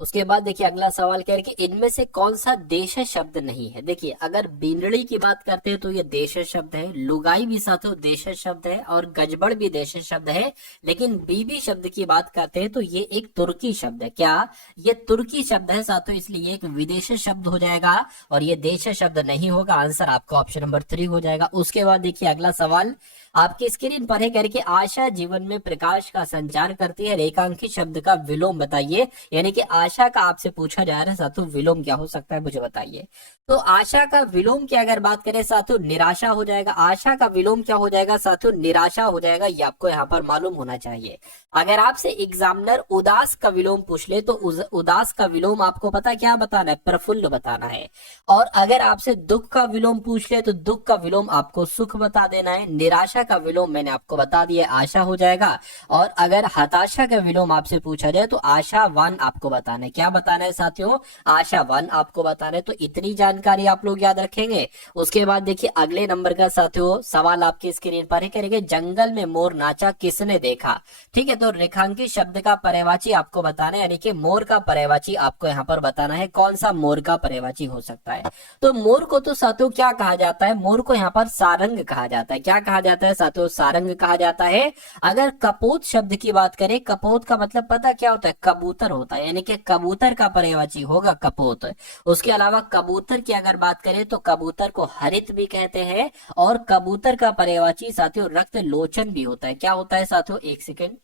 उसके बाद देखिए अगला सवाल कह रहे कि इनमें से कौन सा देश शब्द नहीं है। देखिए अगर बीनड़ी की बात करते हैं तो ये देश शब्द है, लुगाई भी साथियों देश शब्द है और गजबड़ भी देश शब्द है, लेकिन बीबी शब्द की बात करते हैं तो ये एक तुर्की शब्द है, क्या ये तुर्की शब्द है साथियों, इसलिए एक विदेश शब्द हो जाएगा और ये देश शब्द नहीं होगा। आंसर आपका ऑप्शन नंबर 3 हो जाएगा। उसके बाद देखिए अगला सवाल आपकी स्क्रीन पर है, कह रहे कि आशा जीवन में प्रकाश का संचार करती है, रेखांकित शब्द का विलोम बताइए। यानी कि आशा का आपसे पूछा जा रहा है साथियों विलोम क्या हो सकता है मुझे बताइए। तो आशा का विलोम की अगर बात करें साथियों निराशा हो जाएगा। आशा का विलोम क्या हो जाएगा साथियों, निराशा हो जाएगा, ये आपको यहाँ पर मालूम होना चाहिए। अगर आपसे एग्जामिनर उदास का विलोम पूछ ले तो उदास का विलोम आपको पता क्या बताना है, प्रफुल्ल बताना है। और अगर आपसे दुख का विलोम पूछ ले तो दुख का विलोम आपको सुख बता देना है। निराशा का विलोम मैंने आपको बता दिया आशा हो जाएगा। और अगर हताशा का विलोम आपसे पूछा जाए तो आशावान आपको बताना है, क्या बताना है साथियों, आशावान आपको बताना है। तो इतनी जानकारी आप लोग याद रखेंगे। उसके बाद देखिए अगले नंबर का साथियों सवाल आपकी स्क्रीन पर है, करेंगे जंगल में मोर नाचा किसने देखा। ठीक है, तो रेखांकित शब्द का पर्यायवाची आपको बताना है, यानी कि मोर का पर्यायवाची आपको यहाँ पर बताना है, कौन सा मोर का पर्यायवाची हो सकता है। तो मोर को तो साथियों क्या कहा जाता है, मोर को यहाँ पर सारंग कहा जाता है। क्या कहा जाता है साथियों, सारंग कहा जाता है। अगर कपोत शब्द की बात करें, कपोत का मतलब पता क्या होता है, कबूतर होता है, यानी कि कबूतर का पर्यायवाची होगा कपोत। उसके अलावा कबूतर की अगर बात करें तो कबूतर को हरित भी कहते हैं और कबूतर का पर्यायवाची साथियों रक्त लोचन भी होता है। क्या होता है साथियों, एक सेकेंड,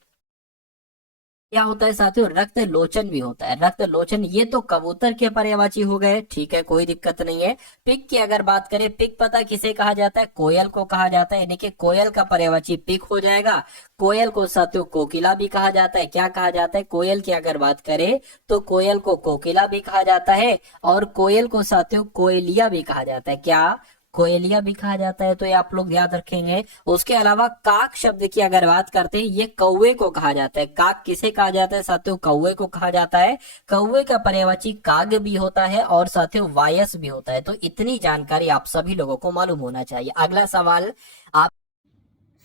क्या होता है साथियों, रक्त लोचन भी होता है, रक्त लोचन। ये तो कबूतर के पर्यायवाची हो गए, ठीक है कोई दिक्कत नहीं है। पिक की अगर बात करें, पिक पता किसे कहा जाता है, कोयल को कहा जाता है, यानी कि कोयल का पर्यायवाची पिक हो जाएगा। कोयल को साथियों कोकिला भी कहा जाता है। क्या कहा जाता है, कोयल की अगर बात करें तो कोयल को कोकिला भी कहा जाता है और कोयल को साथियों कोयलिया भी कहा जाता है। क्या कोयलिया भी कहा जाता है, तो ये आप लोग याद रखेंगे। उसके अलावा काक शब्द की अगर बात करते हैं, ये कौवे को कहा जाता है। काक किसे कहा जाता है साथियों, कौवे को कहा जाता है। कौवे का पर्यायवाची काग भी होता है और साथियों वायस भी होता है। तो इतनी जानकारी आप सभी लोगों को मालूम होना चाहिए। अगला सवाल आप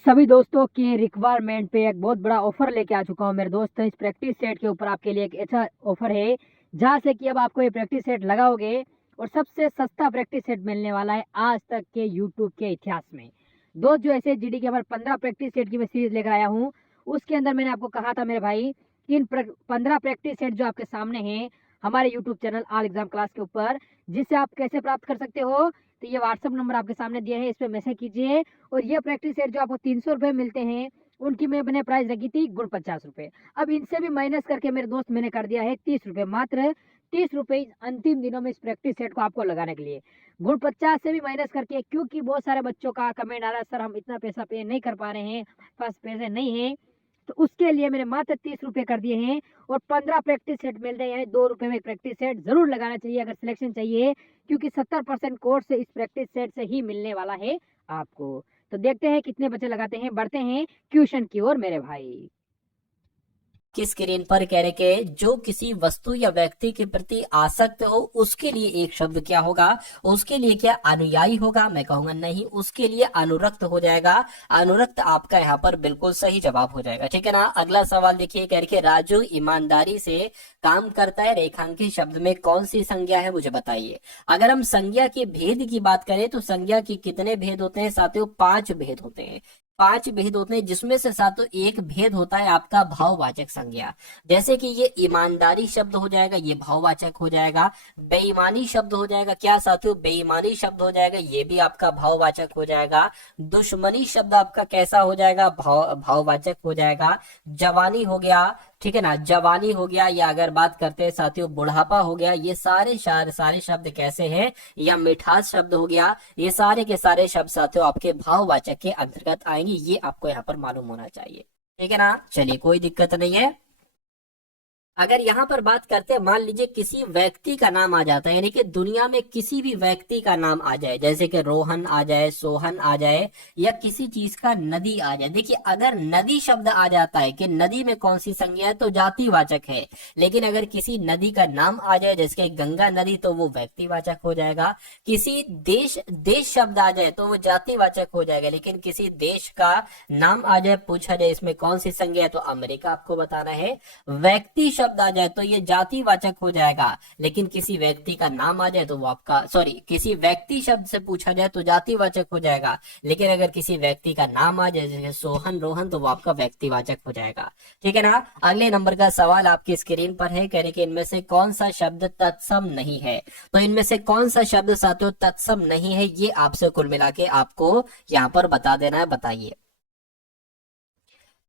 सभी दोस्तों की रिक्वायरमेंट पे एक बहुत बड़ा ऑफर लेके आ चुका हूँ मेरे दोस्त। इस प्रैक्टिस सेट के ऊपर आपके लिए एक अच्छा ऑफर है, जहाँ से कि अब आपको ये प्रैक्टिस सेट लगाओगे और सबसे सस्ता प्रैक्टिस सेट मिलने वाला है आज तक के यूट्यूब के इतिहास में। दोस्त जो ऐसे जीडी के हमारे 15 प्रैक्टिस सेट की मैं सीरीज लेकर आया हूँ, उसके अंदर मैंने आपको कहा था मेरे भाई कि इन 15 प्रैक्टिस सेट जो आपके सामने हैं हमारे YouTube channel all exam class के ऊपर, जिससे आप कैसे प्राप्त कर सकते हो, तो ये व्हाट्सअप नंबर आपके सामने दिया है, इस पर मैसेज कीजिए। और ये प्रैक्टिस सेट जो आपको 300 रुपये मिलते हैं, उनकी मैंने प्राइस रखी थी गुण 50 रुपये। अब इनसे भी माइनस करके मेरे दोस्त मैंने कर दिया है 30 रुपये, मात्र 30 रुपये अंतिम दिनों में इस प्रैक्टिस सेट को आपको लगाने के लिए। गुण 50 से भी माइनस करके, क्योंकि बहुत सारे बच्चों का कमेंट आ रहा है सर हम इतना पैसा पे नहीं कर पा रहे हैं, पास पैसे नहीं है, तो उसके लिए मैंने मात्र 30 रुपये कर दिए हैं। और 15 प्रैक्टिस सेट मिलते हैं, यानी 2 रुपये में प्रैक्टिस सेट जरूर लगाना चाहिए अगर सिलेक्शन चाहिए, क्योंकि 70% कोर्स इस प्रैक्टिस सेट से ही मिलने वाला है आपको। तो देखते हैं कितने बच्चे लगाते हैं, बढ़ते हैं क्वेश्चन की ओर मेरे भाई। की स्क्रीन पर कह रहे कि जो किसी वस्तु या व्यक्ति के प्रति आसक्त हो उसके लिए एक शब्द क्या होगा, उसके लिए क्या अनुयायी होगा, मैं कहूंगा नहीं, उसके लिए अनुरक्त हो जाएगा। अनुरक्त आपका यहाँ पर बिल्कुल सही जवाब हो जाएगा, ठीक है ना। अगला सवाल देखिए, कह रहे कि राजू ईमानदारी से काम करता है, रेखांकित शब्द में कौन सी संज्ञा है मुझे बताइए। अगर हम संज्ञा के भेद की बात करें तो संज्ञा की कितने भेद होते हैं साथियों, 5 भेद होते हैं। 5 भेद होते हैं, जिसमें से साथियों एक भेद होता है आपका भाववाचक संज्ञा। जैसे कि ये ईमानदारी शब्द हो जाएगा, ये भाववाचक हो जाएगा। बेईमानी शब्द हो जाएगा, क्या साथियों, बेईमानी शब्द हो जाएगा, ये भी आपका भाववाचक हो जाएगा। दुश्मनी शब्द आपका कैसा हो जाएगा, भाववाचक हो जाएगा। जवानी हो गया, ठीक है ना, जवानी हो गया, या अगर बात करते हैं साथियों बुढ़ापा हो गया, ये सारे शब्द कैसे हैं, या मिठास शब्द हो गया, ये सारे के सारे शब्द साथियों आपके भाववाचक के अंतर्गत आएंगे। ये आपको यहाँ पर मालूम होना चाहिए, ठीक है ना। चलिए कोई दिक्कत नहीं है। अगर यहाँ पर बात करते हैं, मान लीजिए किसी व्यक्ति का नाम आ जाता है, यानी कि दुनिया में किसी भी व्यक्ति का नाम आ जाए, जैसे कि रोहन आ जाए, सोहन आ जाए, या किसी चीज का नदी आ जाए। देखिए अगर नदी शब्द आ जाता है कि नदी में कौन सी संज्ञा है, तो जातिवाचक है। लेकिन अगर किसी नदी का नाम आ जाए जैसे गंगा नदी, तो वो व्यक्तिवाचक हो जाएगा। किसी देश शब्द आ जाए तो वो जातिवाचक हो जाएगा। लेकिन किसी देश का नाम आ जाए, पूछा जाए इसमें कौन सी संज्ञा है, तो अमेरिका आपको बताना है। व्यक्ति शब्द आ जाए तो ये जातिवाचक हो जाएगा। लेकिन किसी व्यक्ति का नाम आ जाए तो वो आपका, किसी व्यक्ति शब्द से पूछा जाए तो जातिवाचक हो जाएगा। लेकिन अगर किसी व्यक्ति का नाम आ जाए जैसे सोहन, रोहन, तो वो आपका व्यक्तिवाचक हो जाएगा, ठीक है ना। अगले नंबर का सवाल आपकी स्क्रीन पर है, कह रहे कि इनमें से कौन सा शब्द तत्सम नहीं है। तो इनमें से कौन सा शब्द साथियों तत्सम नहीं है, ये आपसे कुल मिला के आपको यहाँ पर बता देना है, बताइए।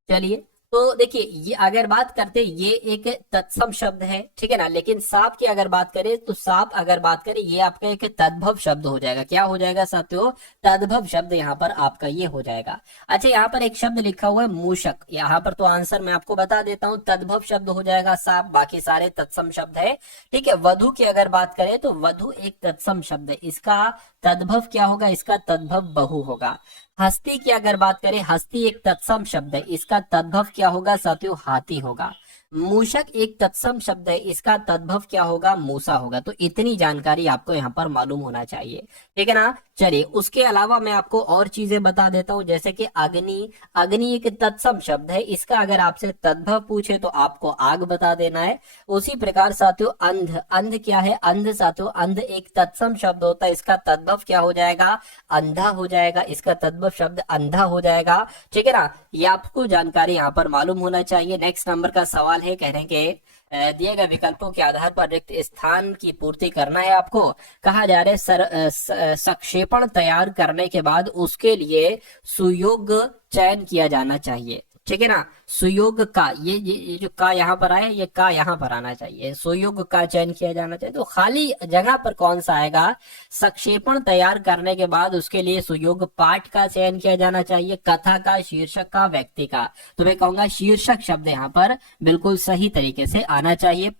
चलिए तो देखिए, ये अगर बात करते ये एक तत्सम शब्द है, ठीक है ना। लेकिन सांप की अगर बात करें तो सांप अगर बात करें ये आपका एक तद्भव शब्द हो जाएगा। क्या हो जाएगा साथियों, तद्भव शब्द यहाँ पर आपका ये हो जाएगा। अच्छा यहाँ पर एक शब्द लिखा हुआ है मूषक, यहाँ पर तो आंसर मैं आपको बता देता हूँ, तद्भव शब्द हो जाएगा सांप, बाकी सारे तत्सम शब्द है, ठीक है। वधु की अगर बात करें तो वधु एक तत्सम शब्द है, इसका तद्भव क्या होगा, इसका तद्भव बहु होगा। हस्ती की अगर बात करें, हस्ती एक तत्सम शब्द है, इसका तद्भव क्या होगा साथियों, हाथी होगा। मूषक एक तत्सम शब्द है, इसका तद्भव क्या होगा, मूसा होगा। तो इतनी जानकारी आपको यहाँ पर मालूम होना चाहिए, ठीक है ना। चलिए उसके अलावा मैं आपको और चीजें बता देता हूँ, जैसे कि अग्नि, अग्नि एक तत्सम शब्द है, इसका अगर आपसे तद्भव पूछे तो आपको आग बता देना है। उसी प्रकार साथियों अंध, अंध क्या है, अंध साथियों, अंध एक तत्सम शब्द होता है, इसका तद्भव क्या हो जाएगा, अंधा हो जाएगा, इसका तद्भव शब्द अंधा हो जाएगा, ठीक है ना। ये आपको जानकारी यहाँ पर मालूम होना चाहिए। नेक्स्ट नंबर का सवाल है, कह रहे हैं कि दिए गए विकल्पों के आधार पर रिक्त स्थान की पूर्ति करना है आपको। कहा जा रहा है संक्षेपण तैयार करने के बाद उसके लिए सुयोग चयन किया जाना चाहिए, ठीक है ना। सुयोग का ये जो का यहाँ पर आया, ये का यहाँ पर आना चाहिए, सुयोग का चयन किया जाना चाहिए। तो खाली जगह पर कौन सा आएगा, संक्षेपण तैयार करने के बाद उसके लिए सुयोग पाठ का चयन किया जाना चाहिए, कथा का, शीर्षक का, व्यक्ति का। तो मैं कहूंगा शीर्षक शब्द यहाँ पर बिल्कुल सही तरीके से आना चाहिए।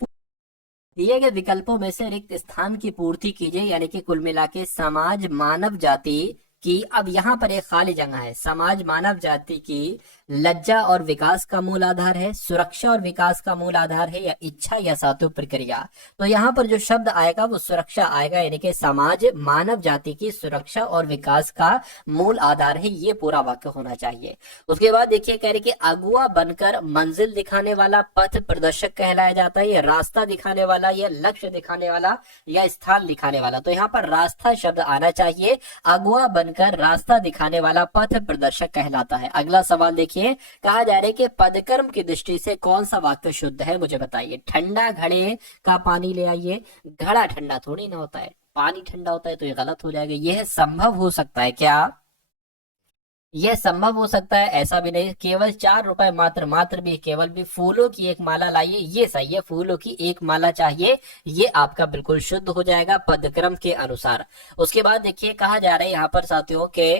दिए गए विकल्पों में से रिक्त स्थान की पूर्ति कीजिए, यानी कि कुल मिला के समाज मानव जाति की, अब यहाँ पर एक खाली जगह है, समाज मानव जाति की लज्जा और विकास का मूल आधार है, सुरक्षा और विकास का मूल आधार है, या इच्छा या सातु प्रक्रिया। तो यहाँ पर जो शब्द आएगा वो सुरक्षा आएगा, यानी कि समाज मानव जाति की सुरक्षा और विकास का मूल आधार है, ये पूरा वाक्य होना चाहिए। उसके बाद देखिए कह रहे कि अगुआ बनकर मंजिल दिखाने वाला पथ प्रदर्शक कहलाया जाता है, या रास्ता दिखाने वाला, या लक्ष्य दिखाने वाला, या स्थान दिखाने वाला। तो यहाँ पर रास्ता शब्द आना चाहिए। अगुआ बनकर रास्ता दिखाने वाला पथ प्रदर्शक कहलाता है। अगला सवाल देखिए, कहा जा रहा है कि पदक्रम की दृष्टि से कौन सा वाक्य शुद्ध है, मुझे बताइए। ठंडा घड़े का पानी ले आइए, घड़ा ठंडा थोड़ी ना होता है, पानी ठंडा होता है, तो ये गलत हो जाएगा। यह संभव हो सकता है क्या? यह संभव हो सकता है, ऐसा भी नहीं। केवल 4 रुपए मात्र भी, केवल भी फूलों की एक माला लाइए, ये सही है, फूलों की एक माला चाहिए, ये आपका बिल्कुल शुद्ध हो जाएगा पदक्रम के अनुसार। उसके बाद देखिए, कहा जा रहा है यहाँ पर साथियों के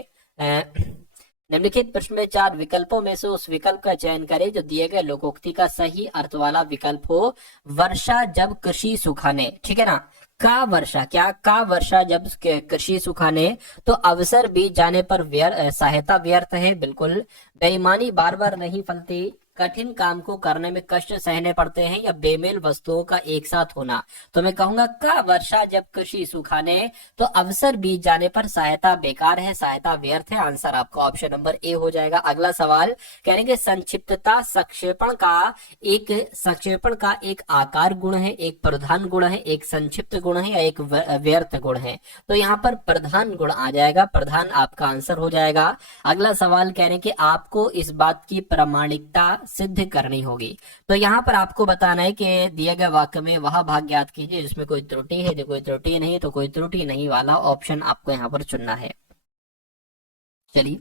निम्नलिखित प्रश्न में 4 विकल्पों में से उस विकल्प का चयन करें जो दिए गए लोकोक्ति का सही अर्थ वाला विकल्प हो। वर्षा जब कृषि सुखाने, ठीक है ना, का वर्षा, क्या का वर्षा जब कृषि सुखाने, तो अवसर बीत जाने पर सहायता व्यर्थ है, बिल्कुल। बेईमानी बार बार नहीं फलती, कठिन काम को करने में कष्ट सहने पड़ते हैं, या बेमेल वस्तुओं का एक साथ होना। तो मैं कहूंगा का वर्षा जब कृषि सुखाने, तो अवसर बीत जाने पर सहायता बेकार है, सहायता व्यर्थ है। आंसर आपका ऑप्शन नंबर ए हो जाएगा। अगला सवाल कहेंगे, संक्षिप्तता संक्षेपण का एक आकार गुण है, एक प्रधान गुण है, एक संक्षिप्त गुण है, या एक व्यर्थ गुण है। तो यहाँ पर प्रधान गुण आ जाएगा, प्रधान आपका आंसर हो जाएगा। अगला सवाल कह रहे हैं कि आपको इस बात की प्रामाणिकता सिद्ध करनी होगी। तो यहाँ पर आपको बताना है कि दिए गए वाक्य में वह भाग ज्ञात कीजिए जिसमें कोई त्रुटि है, जो कोई त्रुटि नहीं, तो कोई त्रुटि नहीं वाला ऑप्शन आपको यहाँ पर चुनना है। चलिए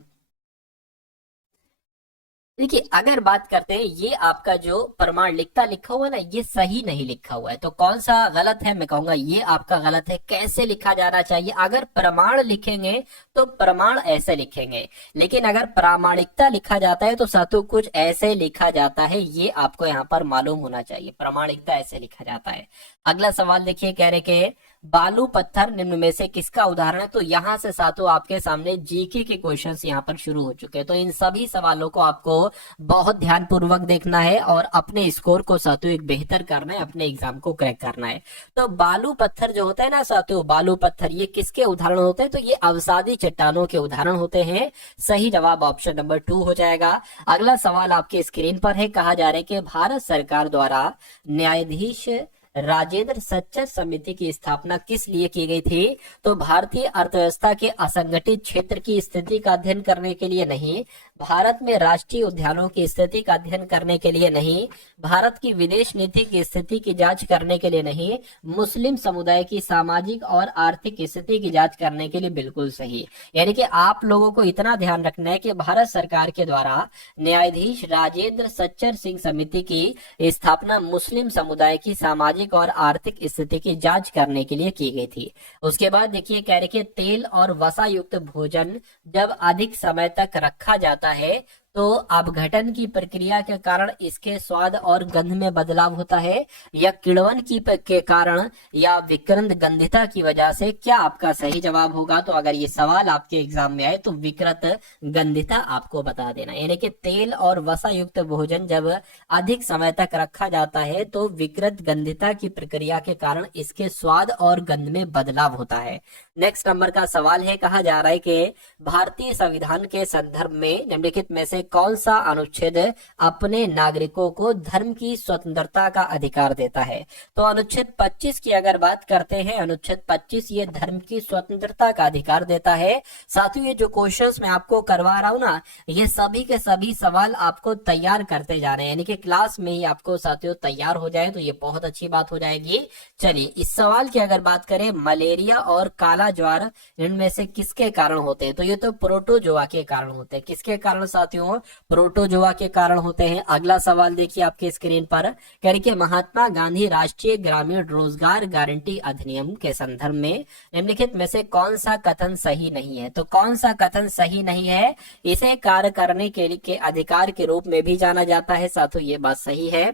देखिए, अगर बात करते हैं, ये आपका जो प्रमाणिकता लिखा हुआ है ना, ये सही नहीं लिखा हुआ है। तो कौन सा गलत है? मैं कहूंगा ये आपका गलत है। कैसे लिखा जाना चाहिए? अगर प्रमाण लिखेंगे तो प्रमाण ऐसे लिखेंगे, लेकिन अगर प्रामाणिकता लिखा जाता है तो साथों कुछ ऐसे लिखा जाता है, ये आपको यहाँ पर मालूम होना चाहिए। प्रामाणिकता ऐसे लिखा जाता है। अगला सवाल देखिए, कह रहे कि बालू पत्थर निम्न में से किसका उदाहरण है? तो यहाँ से साथों आपके सामने जीके के क्वेश्चंस यहाँ पर शुरू हो चुके हैं। तो इन सभी सवालों को आपको बहुत ध्यान पूर्वक देखना है और अपने स्कोर को साथियों एक बेहतर करना है, अपने एग्जाम को क्रैक करना है। तो बालू पत्थर जो होता है ना साथियों, बालू पत्थर, ये किसके उदाहरण होते हैं? तो ये अवसादी चट्टानों के उदाहरण होते हैं। सही जवाब ऑप्शन नंबर 2 हो जाएगा। अगला सवाल आपके स्क्रीन पर है। कहा जा रहा है कि भारत सरकार द्वारा न्यायाधीश राजेंद्र सच्चर समिति की स्थापना किस लिए की गई थी? तो भारतीय अर्थव्यवस्था के असंगठित क्षेत्र की स्थिति का अध्ययन करने के लिए नहीं, भारत में राष्ट्रीय उद्यानों की स्थिति का अध्ययन करने के लिए नहीं, भारत की विदेश नीति की स्थिति की जांच करने के लिए नहीं, मुस्लिम समुदाय की सामाजिक और आर्थिक स्थिति की जांच करने के लिए। बिल्कुल सही। यानी कि आप लोगों को इतना ध्यान रखना है कि भारत सरकार के द्वारा न्यायाधीश राजेंद्र सच्चर सिंह समिति की स्थापना मुस्लिम समुदाय की सामाजिक और आर्थिक स्थिति की जांच करने के लिए की गई थी। उसके बाद देखिए, कह रहे कि तेल और वसा युक्त भोजन जब अधिक समय तक रखा जाता है तो अपघटन की प्रक्रिया के कारण इसके स्वाद और गंध में बदलाव होता है, या किण्वन के कारण, या विकृत गंधिता की वजह से। क्या आपका सही जवाब होगा? तो अगर ये सवाल आपके एग्जाम में आए तो विकृत गंधिता आपको बता देना। यानी कि तेल और वसा युक्त भोजन जब अधिक समय तक रखा जाता है तो विकृत गंधिता की प्रक्रिया के कारण इसके स्वाद और गंध में बदलाव होता है। नेक्स्ट नंबर का सवाल है। कहा जा रहा है कि भारतीय संविधान के संदर्भ में निम्नलिखित में से कौन सा अनुच्छेद अपने नागरिकों को धर्म की स्वतंत्रता का अधिकार देता है? तो अनुच्छेद 25 की अगर बात करते हैं, अनुच्छेद 25 ये धर्म की स्वतंत्रता का अधिकार देता है। साथियों, ये जो क्वेश्चंस मैं आपको करवा रहा हूँ ना, ये सभी के सभी सवाल आपको तैयार करते जा रहे हैं, यानी कि क्लास में ही आपको साथियों तैयार हो जाए तो ये बहुत अच्छी बात हो जाएगी। चलिए, इस सवाल की अगर बात करें, मलेरिया और काला ज्वार इनमें से किसके कारण होते हैं? तो ये तो प्रोटोजोआ के कारण होते हैं। किसके कारण साथियों? प्रोटोजोआ के कारण होते हैं। अगला सवाल देखिए आपके स्क्रीन पर, कह रही कि महात्मा गांधी राष्ट्रीय ग्रामीण रोजगार गारंटी अधिनियम के संदर्भ में निम्नलिखित में से कौन सा कथन सही नहीं है? तो कौन सा कथन सही नहीं है? इसे कार्य करने के अधिकार के रूप में भी जाना जाता है। साथियों, ये बात सही है।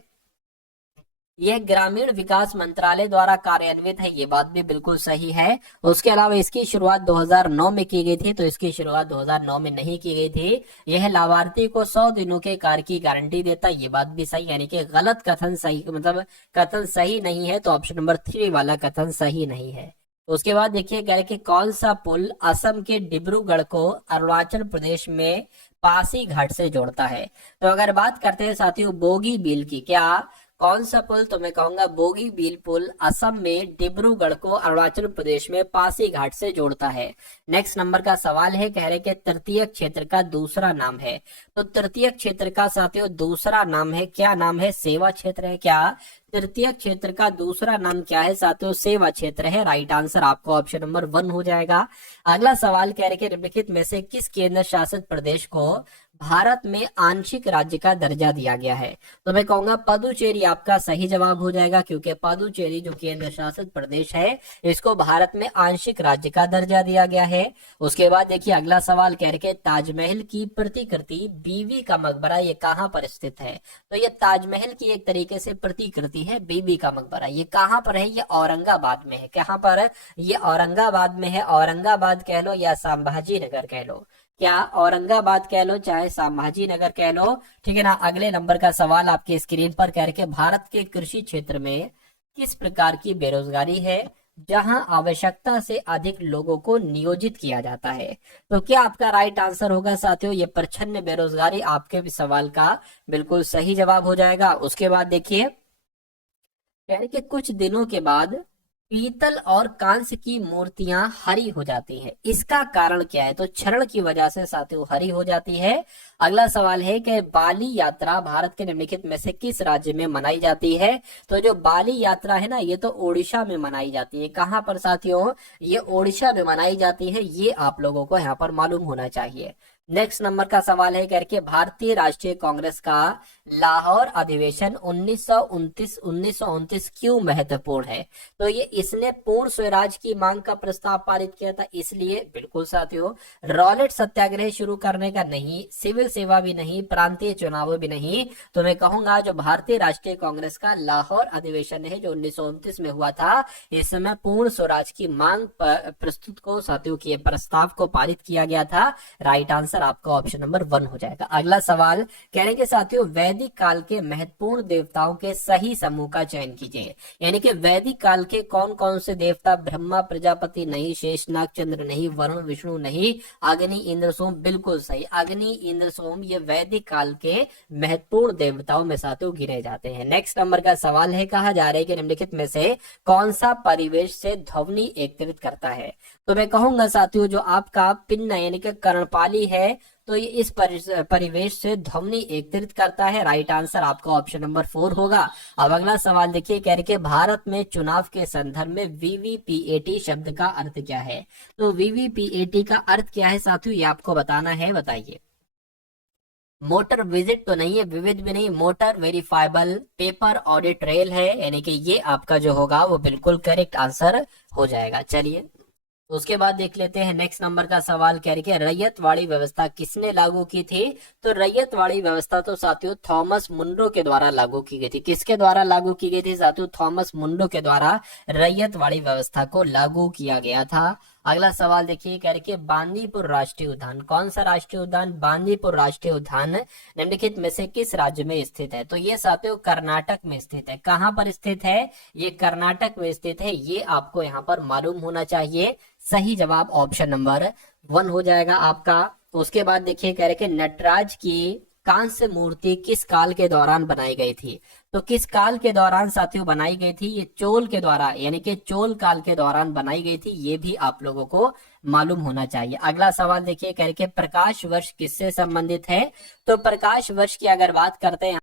यह ग्रामीण विकास मंत्रालय द्वारा कार्यान्वित है, ये बात भी बिल्कुल सही है। उसके अलावा इसकी शुरुआत 2009 में की गई थी, तो इसकी शुरुआत 2009 में नहीं की गई थी। यह लाभार्थी को 100 दिनों के कार्य की गारंटी देता है, ये बात भी सही। यानी कि गलत कथन सही, मतलब कथन सही नहीं है, तो ऑप्शन नंबर 3 वाला कथन सही नहीं है। उसके बाद देखिए, कह रहे कि कौन सा पुल असम के डिब्रूगढ़ को अरुणाचल प्रदेश में पासी घाट से जोड़ता है? तो अगर बात करते हैं साथियों बोगी बिल की, क्या कौन सा पुल? तो मैं कहूंगा बोगीबील पुल असम में डिब्रूगढ़ को अरुणाचल प्रदेश में पासीघाट से जोड़ता है। नेक्स्ट नंबर का सवाल है, कह रहे कि तृतीय क्षेत्र का दूसरा नाम है। तो तृतीय क्षेत्र का साथियों दूसरा नाम है, क्या नाम है? सेवा क्षेत्र है। क्या तृतीय क्षेत्र का दूसरा नाम क्या है साथियों? सेवा क्षेत्र है। राइट आंसर आपको ऑप्शन नंबर 1 हो जाएगा। अगला सवाल कह रहे कि निम्नलिखित में से किस केंद्र शासित प्रदेश को भारत में आंशिक राज्य का दर्जा दिया गया है? तो मैं कहूंगा पुदुचेरी आपका सही जवाब हो जाएगा, क्योंकि पुदुचेरी जो केंद्र शासित प्रदेश है इसको भारत में आंशिक राज्य का दर्जा दिया गया है। उसके बाद देखिए अगला सवाल कह रहे ताजमहल की प्रतिकृति बीबी का मकबरा ये कहाँ पर स्थित है? तो ये ताजमहल की एक तरीके से प्रतिकृति है बीबी का मकबरा। ये कहाँ पर है? ये औरंगाबाद में है। कहाँ पर? ये औरंगाबाद में है। औरंगाबाद कह लो या संभाजी नगर कह लो, क्या औरंगाबाद कह लो चाहे संभाजी नगर कह लो, ठीक है ना। अगले नंबर का सवाल आपके स्क्रीन पर कह रहे भारत के कृषि क्षेत्र में किस प्रकार की बेरोजगारी है जहां आवश्यकता से अधिक लोगों को नियोजित किया जाता है? तो क्या आपका राइट आंसर होगा साथियों ये प्रच्छन्न बेरोजगारी? आपके भी सवाल का बिल्कुल सही जवाब हो जाएगा। उसके बाद देखिए कह रहे कि कुछ दिनों के बाद पीतल और कांस्य की मूर्तियां हरी हो जाती हैं, इसका कारण क्या है? तो क्षरण की वजह से साथियों हरी हो जाती है। अगला सवाल है कि बाली यात्रा भारत के निम्नलिखित में से किस राज्य में मनाई जाती है? तो जो बाली यात्रा है ना ये तो ओडिशा में मनाई जाती है। कहां पर साथियों? ये ओडिशा में मनाई जाती है। ये आप लोगों को यहाँ पर मालूम होना चाहिए। नेक्स्ट नंबर का सवाल है करके भारतीय राष्ट्रीय कांग्रेस का लाहौर अधिवेशन 1929 क्यों महत्वपूर्ण है? तो ये इसने पूर्ण स्वराज की मांग का प्रस्ताव पारित किया था, इसलिए बिल्कुल साथियों। रॉलेट सत्याग्रह शुरू करने का नहीं, सिविल सेवा भी नहीं, प्रांतीय चुनाव भी नहीं। तो मैं कहूंगा जो भारतीय राष्ट्रीय कांग्रेस का लाहौर अधिवेशन है जो 1929 में हुआ था, इस समय पूर्ण स्वराज की मांग प्रस्तुत को साथियों के प्रस्ताव को पारित किया गया था। राइट आंसर आपका ऑप्शन नंबर 1 हो जाएगा। अगला सवाल कह रहे कि साथियों वैदिक काल के महत्वपूर्ण देवताओं के सही समूह का चयन कीजिए। यानी कि वैदिक काल के कौन कौन से देवता? ब्रह्मा प्रजापति नहीं, शेषनाग चंद्र नहीं, वरुण विष्णु नहीं, अग्नि इंद्र सोम बिल्कुल सही। अग्नि इंद्र सोम ये वैदिक काल के महत्वपूर्ण देवताओं में साथियों गिने जाते हैं। नेक्स्ट नंबर का सवाल है, कहा जा रहा है कि निम्नलिखित में से कौन सा परिवेश से ध्वनि एकत्रित करता है? तो मैं कहूंगा साथियों जो आपका पिन्न यानी कि कर्णपाली है तो ये इस परिवेश से ध्वनि एकत्रित करता है। राइट आंसर आपका ऑप्शन नंबर 4 होगा। अब अगला सवाल देखिए कह रहे कि भारत में चुनाव के संदर्भ में वीवीपीएटी शब्द का अर्थ क्या है? तो वीवीपीएटी का अर्थ क्या है साथियों ये आपको बताना है, बताइए। मोटर विजिट तो नहीं है, विविध भी नहीं, motor verifiable paper audit trail है, यानी कि ये आपका जो होगा वो बिल्कुल करेक्ट आंसर हो जाएगा। चलिए उसके बाद देख लेते हैं नेक्स्ट नंबर का सवाल कह रही है रैयतवाड़ी व्यवस्था किसने लागू की थी? तो रैयतवाड़ी व्यवस्था तो साथियों थॉमस मुनरो के द्वारा लागू की गई थी। किसके द्वारा लागू की गई थी साथियों? थॉमस मुनरो के द्वारा रैयतवाड़ी व्यवस्था को लागू किया गया था। अगला सवाल देखिए कह रही है बांदीपुर राष्ट्रीय उद्यान, कौन सा राष्ट्रीय उद्यान? बांदीपुर राष्ट्रीय उद्यान निम्नलिखित में से किस राज्य में स्थित है? तो ये साथियों कर्नाटक में स्थित है। कहां पर स्थित है? ये कर्नाटक में स्थित है। ये आपको यहाँ पर मालूम होना चाहिए। सही जवाब ऑप्शन नंबर 1 हो जाएगा आपका। उसके बाद देखिए कह रहे कि नटराज की कांस्य मूर्ति किस काल के दौरान बनाई गई थी? तो किस काल के दौरान साथियों बनाई गई थी? ये चोल के द्वारा यानी कि चोल काल के दौरान बनाई गई थी। ये भी आप लोगों को मालूम होना चाहिए। अगला सवाल देखिए कह रहे कि प्रकाश वर्ष किससे संबंधित है? तो प्रकाश वर्ष की अगर बात करते हैं